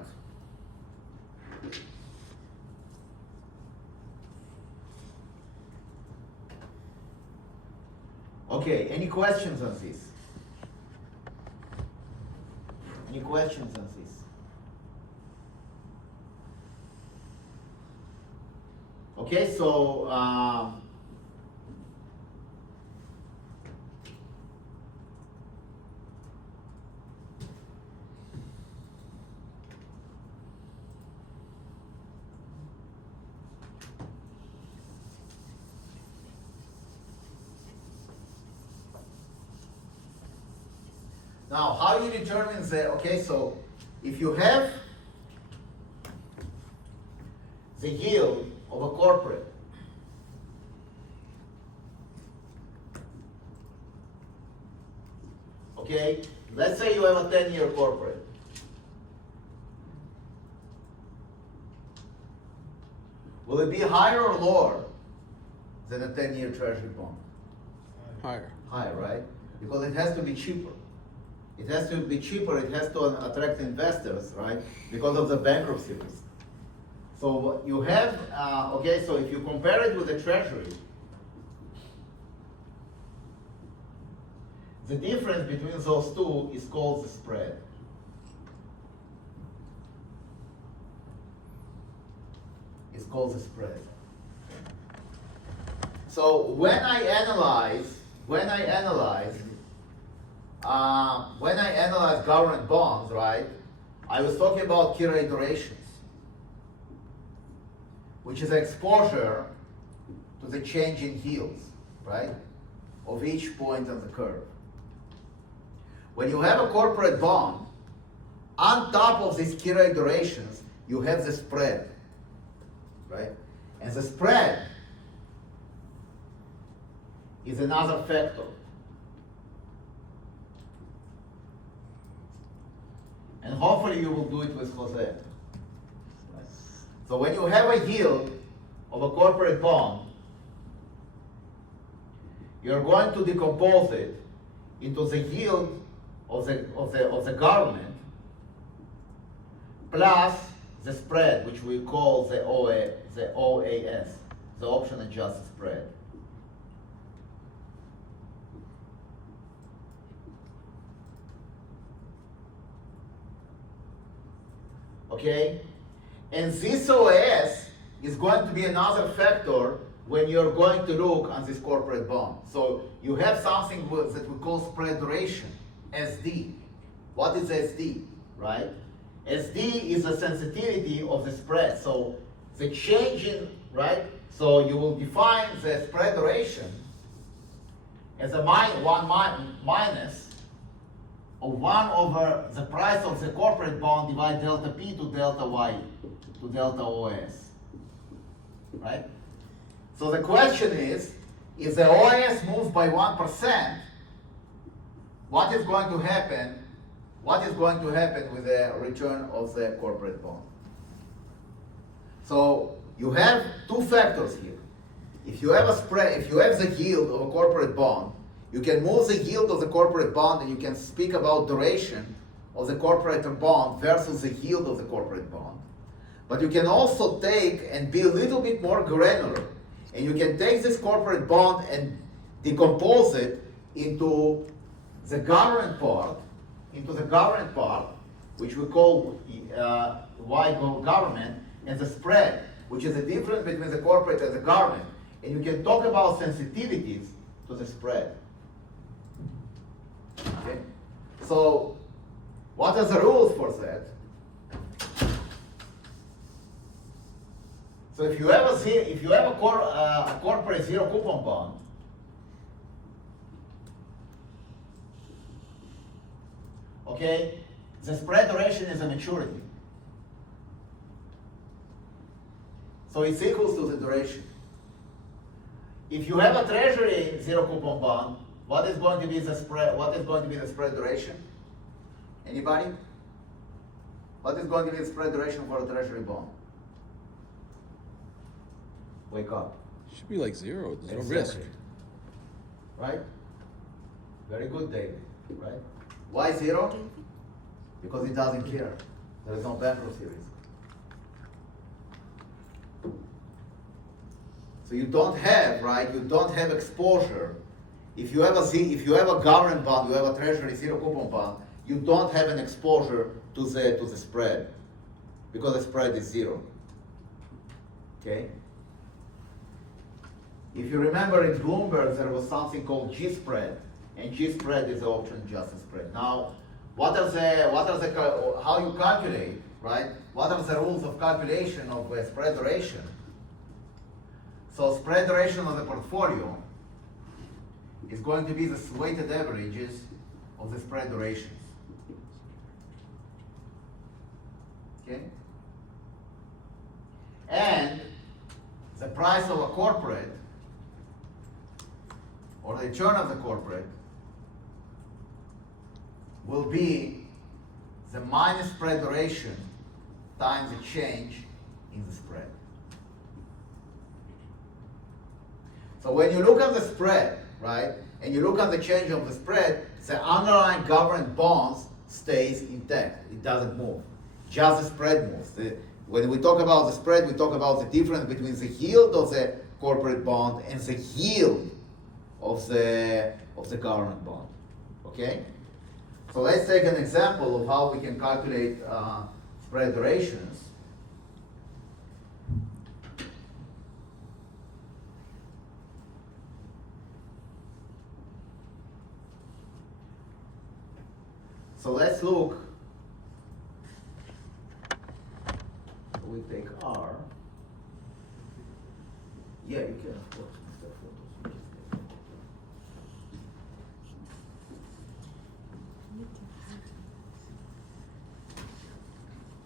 Okay, any questions on this? Any questions on this? Okay, so now, how you determine the, okay, so if you have the yield of a corporate, okay, let's say you have a 10-year corporate. Will it be higher or lower than a 10-year treasury bond? Higher. Higher, right? Because it has to be cheaper. It has to be cheaper, it has to attract investors, right? Because of the bankruptcy risk. So what you have, okay, so if you compare it with the treasury, the difference between those two is called the spread. It's called the spread. So when I analyze government bonds, right, I was talking about key rate durations, which is exposure to the change in yields, right, of each point on the curve. When you have a corporate bond, on top of these key rate durations, you have the spread, right? And the spread is another factor. And hopefully you will do it with Jose. Right? So when you have a yield of a corporate bond, you're going to decompose it into the yield of the government plus the spread, which we call the OAS, the option adjusted spread. Okay? And this OAS is going to be another factor when you're going to look on this corporate bond. So you have something that we call spread duration, SD. What is SD, right? SD is the sensitivity of the spread. So the change in, right? So you will define the spread duration as a minus of 1 over the price of the corporate bond divided delta P to delta Y to delta OAS, right? So the question is, if the OAS moves by 1%, what is going to happen? What is going to happen with the return of the corporate bond? So you have two factors here. If you have a spread, if you have the yield of a corporate bond, you can move the yield of the corporate bond and you can speak about duration of the corporate bond versus the yield of the corporate bond. But you can also take and be a little bit more granular. And you can take this corporate bond and decompose it into the government part, which we call Y government, and the spread, which is the difference between the corporate and the government. And you can talk about sensitivities to the spread. Okay? So, what are the rules for that? So if you have a corporate zero coupon bond, okay, the spread duration is a maturity. So it's equal to the duration. If you have a treasury zero coupon bond, what is going to be the spread? What is going to be the spread duration? Anybody? What is going to be the spread duration for a treasury bond? Wake up. Should be like 0. There's no Exactly. risk. Right? Very good, David. Right? Why 0? Because it doesn't care. There is no bankruptcy risk. So you don't have, right? You don't have exposure if you have a government bond, you have a treasury zero coupon bond, you don't have an exposure to the spread, because the spread is zero. Okay? If you remember in Bloomberg, there was something called G spread, and G spread is the auction adjusted spread. Now, how you calculate, right? What are the rules of calculation of spread duration? So spread duration of the portfolio is going to be the weighted averages of the spread durations. Okay? And the price of a corporate, or the return of the corporate, will be the minus spread duration times the change in the spread. So when you look at the spread, right, and you look at the change of the spread, the underlying government bonds stays intact. It doesn't move. Just the spread moves. When we talk about the spread, we talk about the difference between the yield of the corporate bond and the yield of the government bond. Okay? So let's take an example of how we can calculate spread durations. So let's look. We take R. Yeah, you can, of course. Mr. Photos, you just take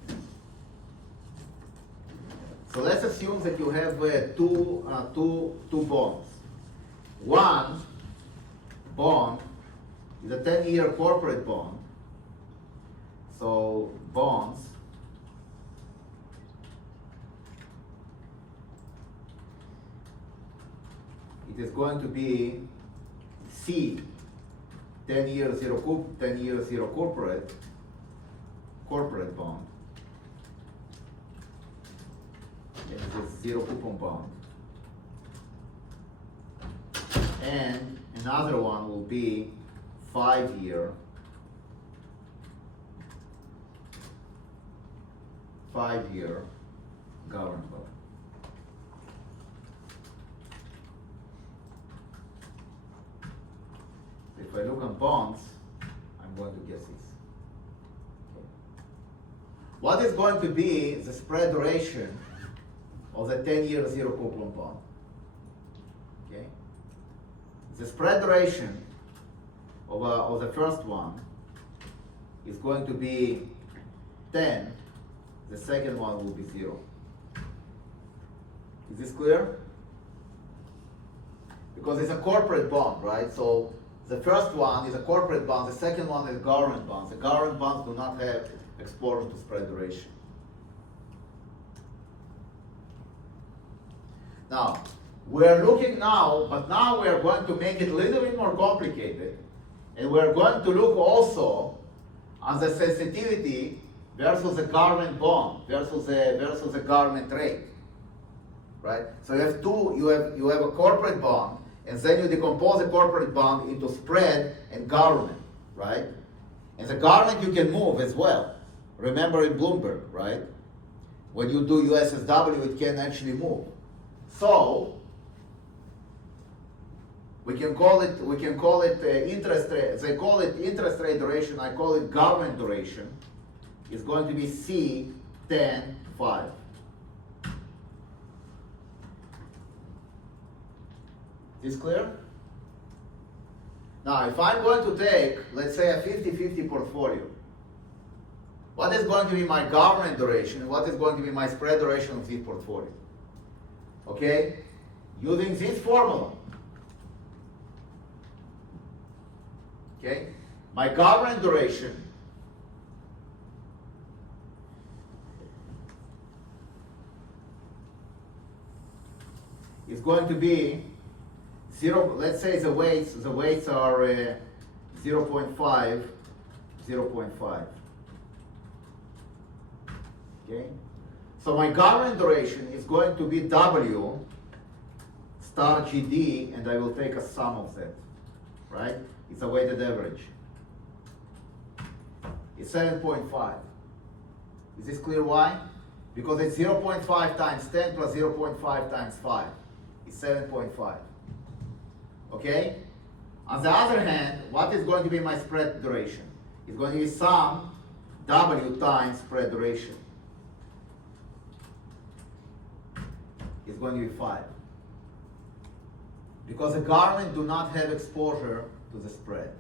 photos. So let's assume that you have two bonds. One bond is a 10-year corporate bond. So bonds it is going to be C, 10-year zero corporate bond. And it's a zero coupon bond. And another one will be 5-year government bond. If I look on bonds, I'm going to guess this. Okay. What is going to be the spread duration of the 10-year zero coupon bond? Okay. The spread duration of the first one is going to be 10. The second one will be 0. Is this clear? Because it's a corporate bond, right? So the first one is a corporate bond, the second one is government bonds. The government bonds do not have exposure to spread duration. Now, we're looking now, but now we're going to make it a little bit more complicated. And we're going to look also on the sensitivity versus the government bond versus the government rate, right? So you have a corporate bond, and then you decompose the corporate bond into spread and government, right? And the government you can move as well. Remember in Bloomberg, right? When you do USSW, it can actually move. So we can call it interest rate. They call it interest rate duration. I call it government duration. It's going to be C 10 5. Is this clear? Now, if I'm going to take, let's say, a 50-50 portfolio, what is going to be my government duration and what is going to be my spread duration of this portfolio? Okay? Using this formula. Okay? My government duration is going to be 0, let's say the weights are 0.5, 0.5. Okay? So my government duration is going to be W star GD, and I will take a sum of that. right? It's a weighted average. It's 7.5. Is this clear why? Because it's 0.5 times 10 plus 0.5 times 5. It's 7.5. Okay? On the other hand, what is going to be my spread duration? It's going to be sum W times spread duration. It's going to be 5. Because the garment do not have exposure to the spread.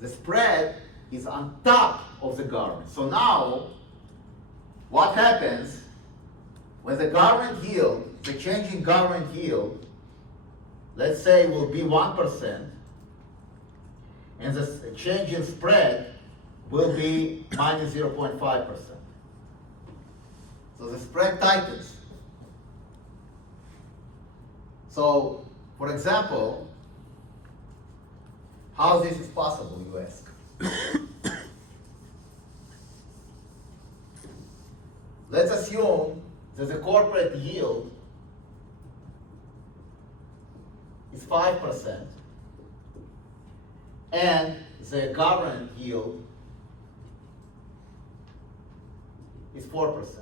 The spread is on top of the garment. So now, what happens when the garment yield, the change in garment yield, let's say will be 1%, and the change in spread will be minus 0.5%. So the spread tightens. So, for example, how this is possible, you ask? Let's assume that the corporate yield is 5% and the government yield is 4%.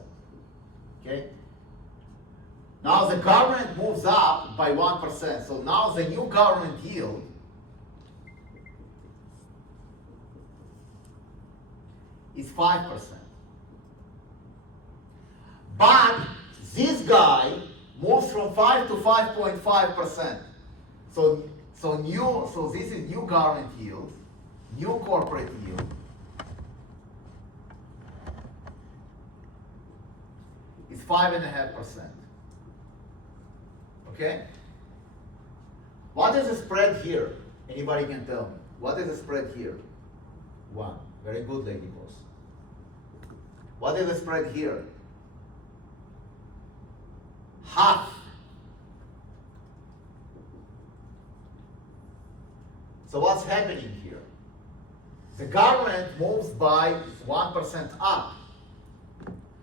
Okay? Now the government moves up by 1%. So now the new government yield is 5%. But this guy moves from 5 to 5.5%. So this is new government yield, new corporate yield. It's 5.5%. Okay? What is the spread here? Anybody can tell me. What is the spread here? 1. Very good, lady boss. What is the spread here? Half. So what's happening here? The government moves by 1% up.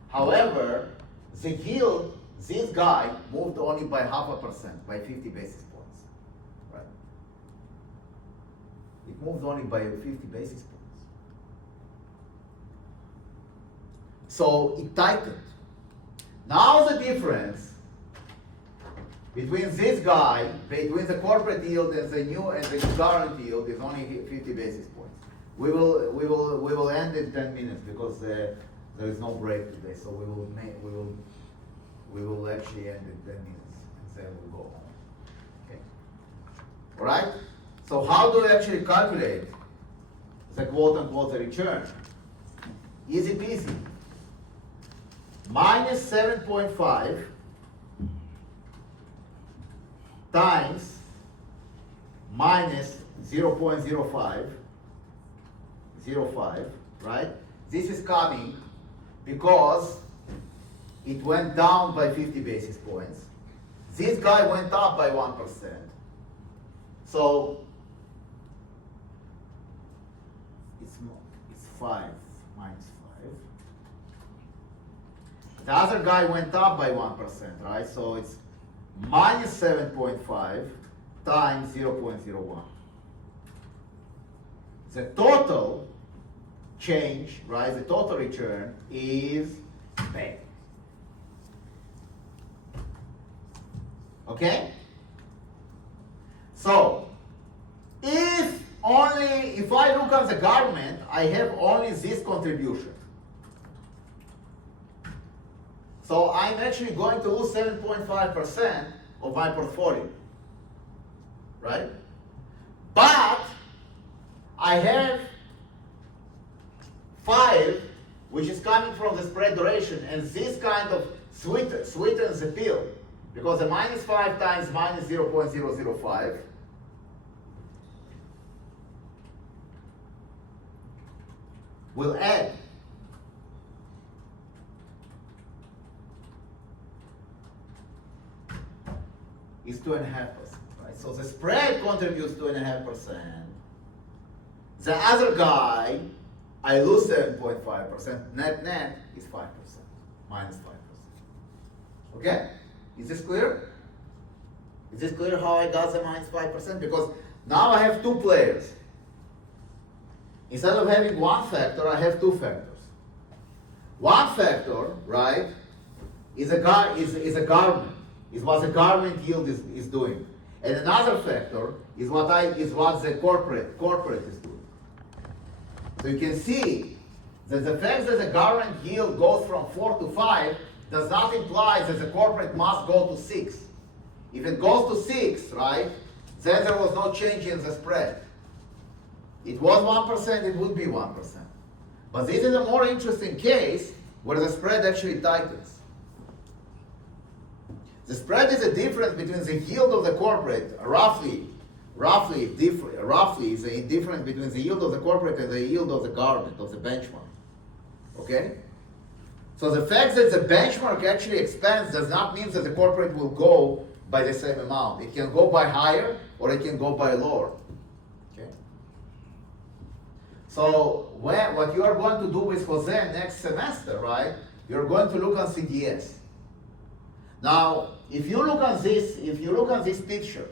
However, the yield, this guy moved only by 0.5%, by 50 basis points. Right? It moved only by 50 basis points. So it tightened. Now the difference between this guy, between the corporate yield and the new government yield is only 50 basis points. We will end in 10 minutes because there is no break today. So we will actually end in 10 minutes and then we'll go home. Okay. All right. So how do we actually calculate the quote unquote the return? Easy peasy. Minus 7.5 times minus 0.05, right? This is coming because it went down by 50 basis points. This guy went up by 1%. So it's 5 minus 5. The other guy went up by 1%, right? So it's minus 7.5 times 0.01. The total change, right, the total return is bang. Okay? So, if I look at the garment, I have only this contribution. So I'm actually going to lose 7.5% of my portfolio, right? But I have 5, which is coming from the spread duration, and this kind of sweetens the pill, because the minus 5 times minus 0.005 will add. Is 2.5%, right? So the spread contributes 2.5%. The other guy, I lose 7.5%. Net is 5%, minus 5%. Okay? Is this clear? Is this clear how I got the minus 5%? Because Now I have two players. Instead of having one factor, I have two factors. One factor, right, is a government, is what the government yield is doing, and another factor is what the corporate is doing. So you can see that the fact that the government yield goes from 4 to 5 does not imply that the corporate must go to 6. If it goes to 6, right, then there was no change in the spread. It was 1%, it would be 1%. But this is a more interesting case where the spread actually tightens. The spread is the difference between the yield of the corporate, roughly is the difference between the yield of the corporate and the yield of the government, of the benchmark. Okay? So the fact that the benchmark actually expands does not mean that the corporate will go by the same amount. It can go by higher or it can go by lower. Okay? So what you are going to do with Jose next semester, right? You're going to look on CDS. Now, if you look at this picture,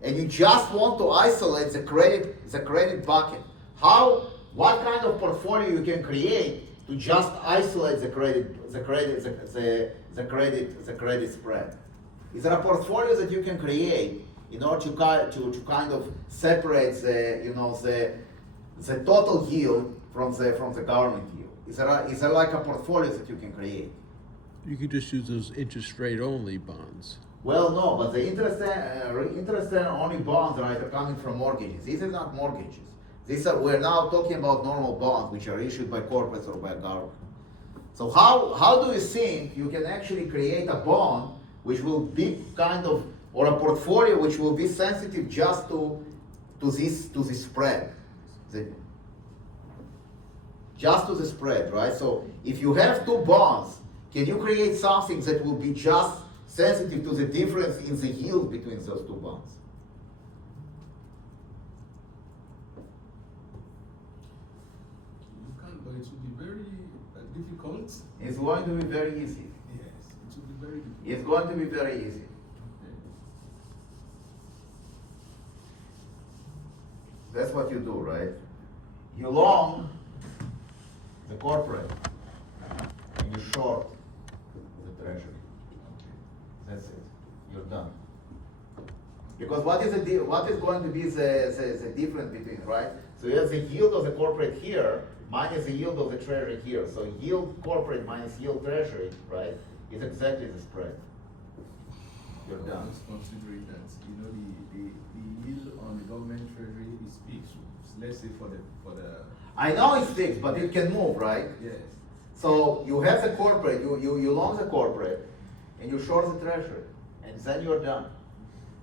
and you just want to isolate the credit bucket, what kind of portfolio you can create to just isolate the credit spread? Is there a portfolio that you can create in order to kind of separate the total yield from the government yield? Is there like a portfolio that you can create? You could just use those interest rate only bonds. Well, no, but the interest only bonds, right, are coming from mortgages. These are not mortgages. We're now talking about normal bonds, which are issued by corporates or by government. So how do you think you can actually create a bond which will be or a portfolio which will be sensitive just to this spread? Just to the spread, right? So if you have two bonds, can you create something that will be just sensitive to the difference in the yield between those two bonds? You can, but it will be very difficult. It's going to be very easy. Yes, it will be very difficult. It's going to be very easy. Okay. That's what you do, right? You long the corporate and you short the treasury. That's it. You're done. Because what is going to be the difference between, right? So you have the yield of the corporate here minus the yield of the treasury here. So yield corporate minus yield treasury, right, is exactly the spread. You're done. Just considering that, the yield on the government treasury is fixed. Let's say for the. I know it's fixed, but it can move, right? Yes. So you have the corporate, you long the corporate, and you short the treasury, and then you're done.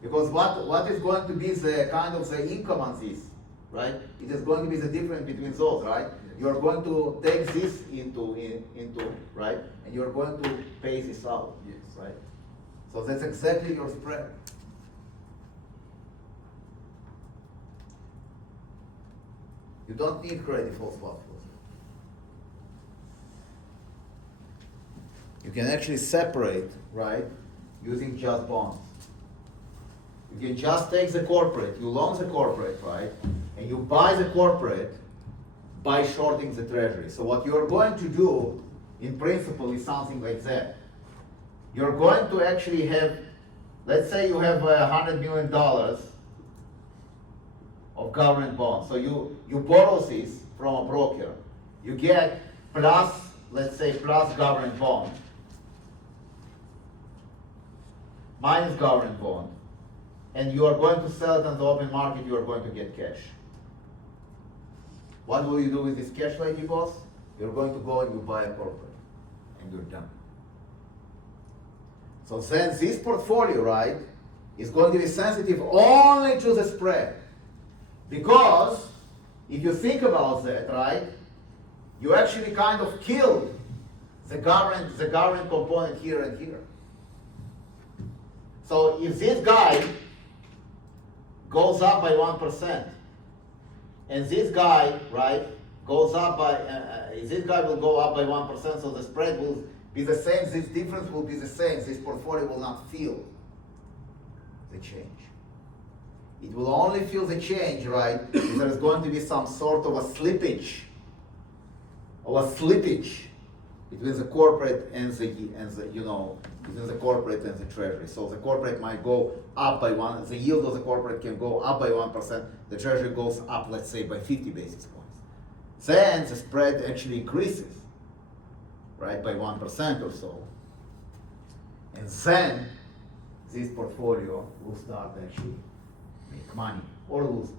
Because what is going to be the kind of the income on this, right? It is going to be the difference between those, right? Yes. You are going to take this into right, and you are going to pay this out, Yes. right? So that's exactly your spread. You don't need credit for swap. You can actually separate, right, using just bonds. You can just take the corporate, you loan the corporate, right, and you buy the corporate by shorting the treasury. So what you're going to do, in principle, is something like that. You're going to actually have, let's say you have $100 million of government bonds. So you borrow this from a broker. You get plus, let's say, plus government bond, minus government bond, and you are going to sell it on the open market, you are going to get cash. What will you do with this cash, lady boss? You're going to go and you buy a corporate, and you're done. So then this portfolio, right, is going to be sensitive only to the spread. Because if you think about that, right, you actually kind of killed the government component here and here. So if this guy goes up by 1%, and this guy, right, goes up by, this guy will go up by 1%, so the spread will be the same, this difference will be the same, this portfolio will not feel the change. It will only feel the change, right, if there's going to be some sort of a slippage between the corporate and the between the corporate and the treasury. So the corporate might go up by 1, the yield of the corporate can go up by 1%, the treasury goes up, let's say, by 50 basis points. Then the spread actually increases, right, by 1% or so. And then this portfolio will start actually make money or lose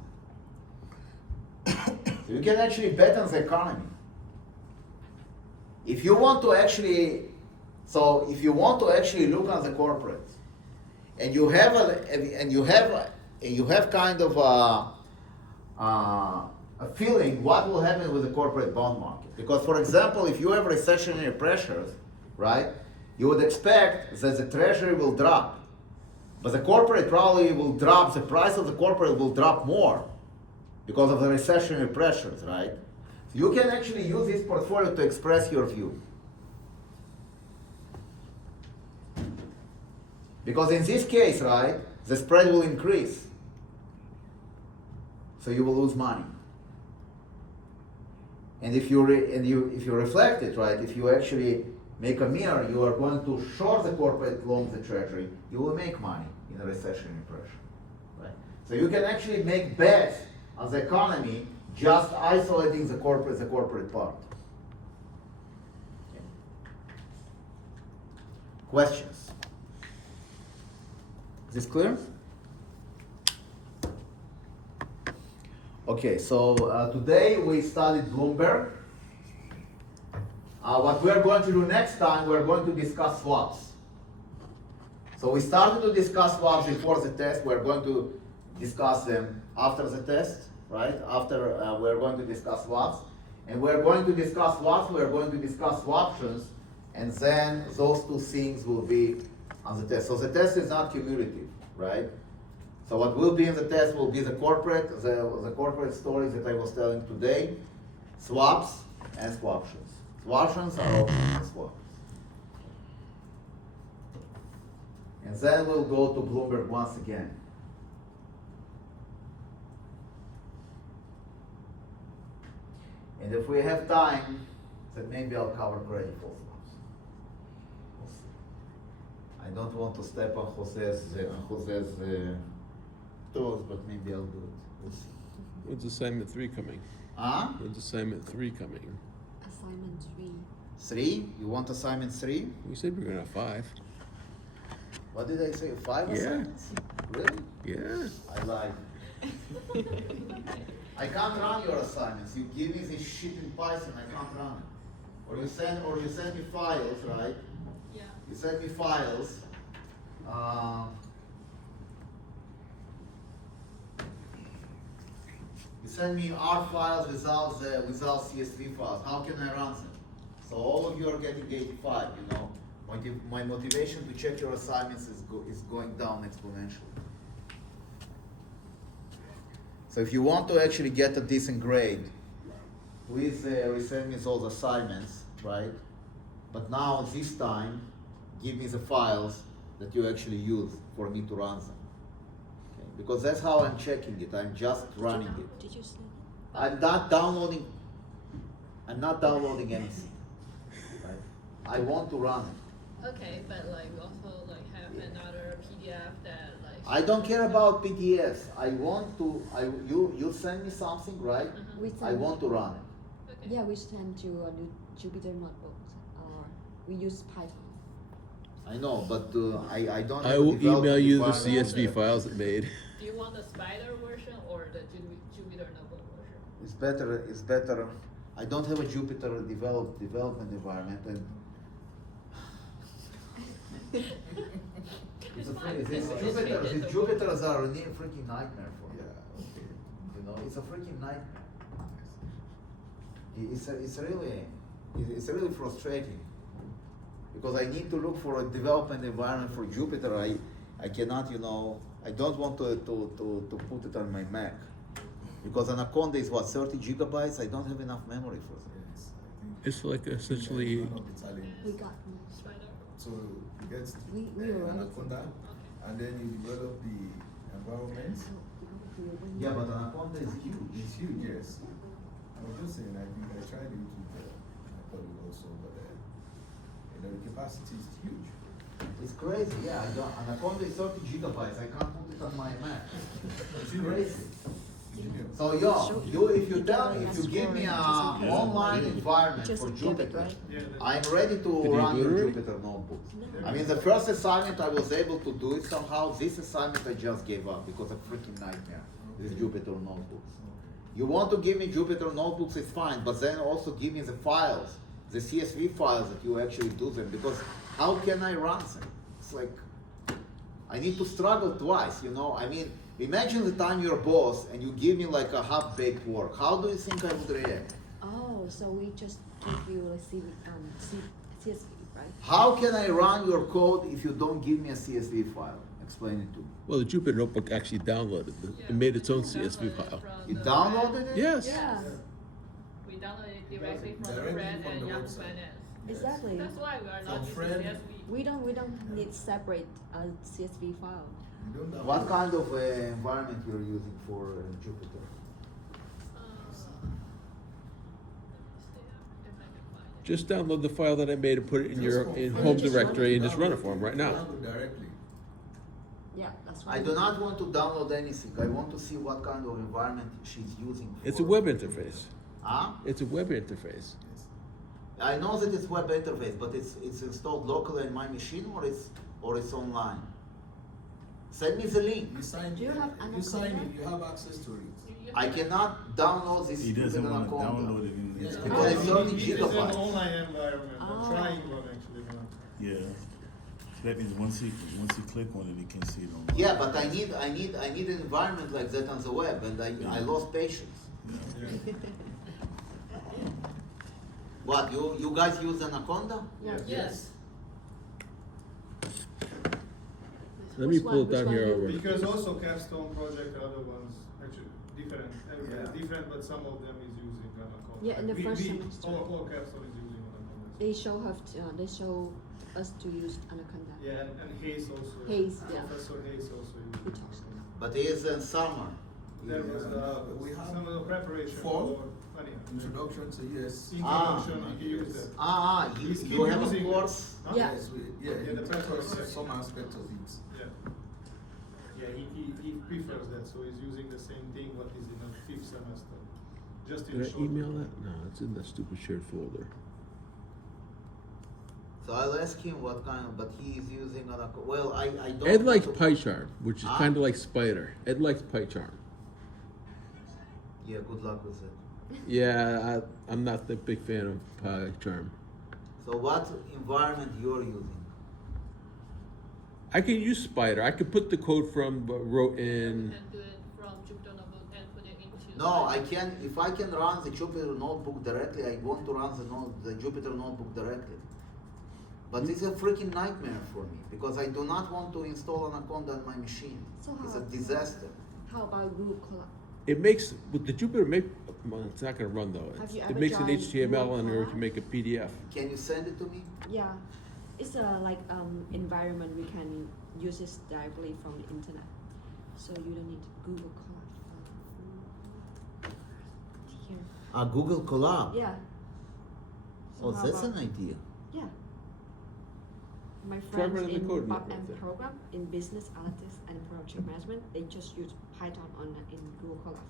money. So you can actually bet on the economy. If you want to actually look at the corporates, and you have kind of a feeling what will happen with the corporate bond market. Because, for example, if you have recessionary pressures, right, you would expect that the treasury will drop, but the corporate probably will drop. The price of the corporate will drop more because of the recessionary pressures, right? You can actually use this portfolio to express your view. Because in this case, right, the spread will increase. So you will lose money. And if you reflect it, right, if you actually make a mirror, you are going to short the corporate long the treasury, you will make money in a recessionary pressure. Right? So you can actually make bets on the economy just isolating the corporate part. Okay. Questions? Is this clear? Okay, so today we studied Bloomberg. What we're going to do next time, we're going to discuss swaps. So we started to discuss swaps before the test. We're going to discuss them after the test. Right? After we're going to discuss swaps, and we're going to discuss swaps, we're going to discuss swaptions, and then those two things will be on the test. So the test is not cumulative, right? So what will be in the test will be the corporate stories that I was telling today, swaps and swaptions. Swaptions are options swaps. And then we'll go to Bloomberg once again. And if we have time, then maybe I'll cover credit default swaps. We'll see. I don't want to step on Jose's toes, but maybe I'll do it. We'll see. When's assignment 3 coming? Huh? When's assignment 3 coming? Assignment 3. 3? You want assignment 3? We said we were gonna have 5. What did I say? 5 Yeah. assignments? Really? Yeah. I lied. I can't run your assignments. You give me this shit in Python, I can't run it. Or you send me files, right? Yeah. You send me files. You send me R files without CSV files. How can I run them? So all of you are getting 85. You know, my motivation to check your assignments is going down exponentially. So if you want to actually get a decent grade, please resend me those assignments, right? But now, this time, give me the files that you actually use for me to run them. Okay? Because that's how I'm checking it. I'm just running it. Did you see it? I'm not downloading anything. Right? I want to run it. Okay, but like also like have another PDF that like. I don't care about PDFs. I want to. You send me something, right? We I send- want to run it. Okay. Yeah, we send to a new Jupyter notebook. We use Python. I know, but I don't. I have a will development email you the environment. CSV files it made. Do you want the Spider version or the Jupyter Notebook version? It's better. I don't have a Jupyter development environment, and It's fine. These Jupyters are a freaking nightmare for me. You know, it's a freaking nightmare. It's really frustrating because I need to look for a development environment for Jupyter. I cannot, you know, I don't want to put it on my Mac because Anaconda is what, 30 gigabytes? I don't have enough memory for that. Yes, I think It's like essentially. Italian. We got Spider. So you get We were running. Anaconda, and then you develop the environment. Yeah, but Anaconda is huge. It's huge, yes. I was just saying, I think I tried the YouTube there. I thought it was also, but the capacity is huge. It's crazy, yeah. Anaconda is 30 gigabytes. I can't put it on my Mac. It's crazy. So if you give me an online environment for Jupyter, I'm ready to run your Jupyter notebooks. I mean, the first assignment I was able to do it somehow. This assignment I just gave up because of freaking nightmare. This Jupyter notebooks. You want to give me Jupyter notebooks, it's fine, but then also give me the files, the CSV files that you actually do them, because how can I run them? It's like, I need to struggle twice, you know? I mean, imagine the time you're a boss and you give me like a half-baked work. How do you think I would react? Oh, so we just give you a CSV, right? How can I run your code if you don't give me a CSV file? Explain it to me. Well, the Jupyter Notebook actually downloaded it. It made its own CSV file. You downloaded it? Yes. Yeah, We downloaded it directly from the Directly Fred from and the Yahoo website. Finance. exactly. That's why we are not From using Fred. CSV. We don't need separate CSV file. You don't download What it. kind of environment you're using for Jupyter? If I can find it. Just download the file that I made and put it in your home directory and just run it for them right now. Download directly. Yeah, that's I do not want to download anything. I want to see what kind of environment she's using. It's a web interface. Huh? It's a web interface. Yes. I know that it's web interface, but it's installed locally on my machine or it's online. Send me the link. You signed Do you it. have You signed Anaconda? it. You have access to it. I cannot download this He doesn't Jupyter want to Anaconda. download it in his Yeah. Because it's 30 It's an gigabytes. online environment, Oh. I'm trying one actually now. Yeah. So that means once he click on it, he can see it on. Yeah, but I need an environment like that on the web, and I lost patience. Yeah. What, you guys use Anaconda? Yeah. Yes. Let me Which pull one? it down Which here one? over. Because also Capstone project, other ones, actually different, everybody's Yeah. different, but some of them is using Anaconda. Yeah, in the first We- semester. all Capstone is using Anaconda. They show us to use Anaconda. Yeah, and Hayes also. Hayes, yeah. Professor Hayes also We uses talked Anaconda. But it is in summer. There was We have some of the preparation fall. for, anyhow. Introduction to yes. Introduction, you can use that. You Please keep you have a using it. course? Huh? Yeah. Yes, Yeah, it the teaches preparation. some aspect of it. Yeah. Yeah, he prefers that, so he's using the same thing what is in the 5th semester. Just in Did I short. email that? No, it's in the stupid shared folder. So I'll ask him what kind of, but he is using Anaconda. Well, I don't. Ed want likes to- PyCharm, which is Ah. kind of like Spider. Ed likes PyCharm. Yeah, good luck with it. Yeah, I'm not the big fan of PyCharm. So what environment you're using? I can use Spider. I could put the code from wrote We in. can do it from Jupyter Notebook and put it into. No, I can. If I can run the Jupyter Notebook directly, I want to run the Jupyter Notebook directly. But it's a freaking nightmare for me because I do not want to install Anaconda on my machine. So It's a how- disaster. How about Google Colab? It makes with the Jupyter make. Well, it's not going to run though. Have you It ever makes an tried HTML Google and or it Colab? can make a PDF. Can you send it to me? Yeah, it's a environment we can use this directly from the internet, so you don't need Google Colab. Here, Google Colab. yeah. So Oh, how that's an about- idea. Yeah. My Try friends running the in code in Bob that M right there. program in business analytics and project management, they just use Python in Google Colab,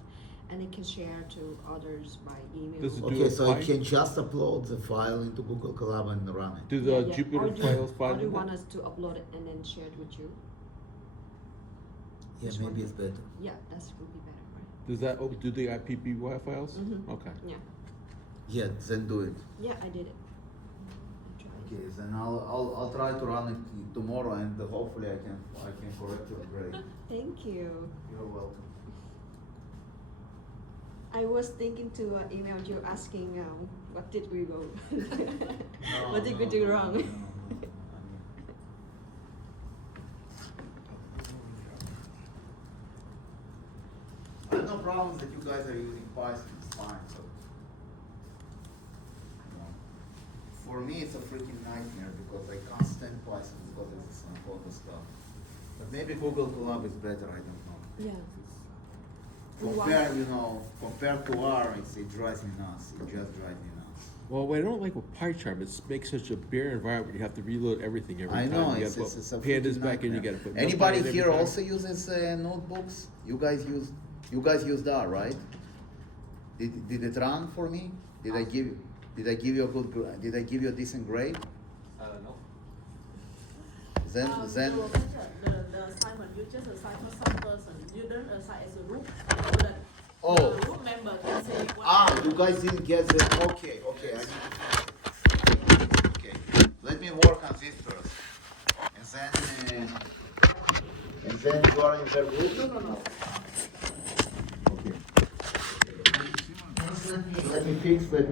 and they can share to others by email. Does it do Okay, a so I Py- can just upload the file into Google Colab and run it. Do the Yeah, yeah. Jupyter Or do- files Or find do you it? want us to upload it and then share it with you? Yeah, Which maybe one? it's better. Yeah, that would be better, right? Does that do the IPPY files? Mhm. Okay. Yeah, Yeah, then do it. yeah, I did it. I tried. Okay, then I'll try to run it tomorrow and hopefully I can correct your grade. Thank you. You're welcome. I was thinking to email you asking what did we go, what did we do wrong? I have no problems that you guys are using Python, it's fine, but you know, for me it's a freaking nightmare because I can't stand Python because of this Anaconda stuff. But maybe Google Colab is better, I don't know. Yeah. Compared, you know, compared to R, it drives me nuts. It just drives me nuts. Well, what I don't like with PyCharm, it makes such a bare environment. You have to reload everything every I time. know, You it's gotta a put pandas freaking back in. You nightmare. gotta put. Anybody NumPy in here every time. also uses notebooks? You guys use that, right? Did it run for me? Did I give you a good did I give you a decent grade? No. Then The assignment you just assign for some person. You don't assign as a group. So that Oh. the group member can say what. you guys didn't get the okay. Okay. Let me work on this first. And then you are in the group? No. Okay. Let me fix the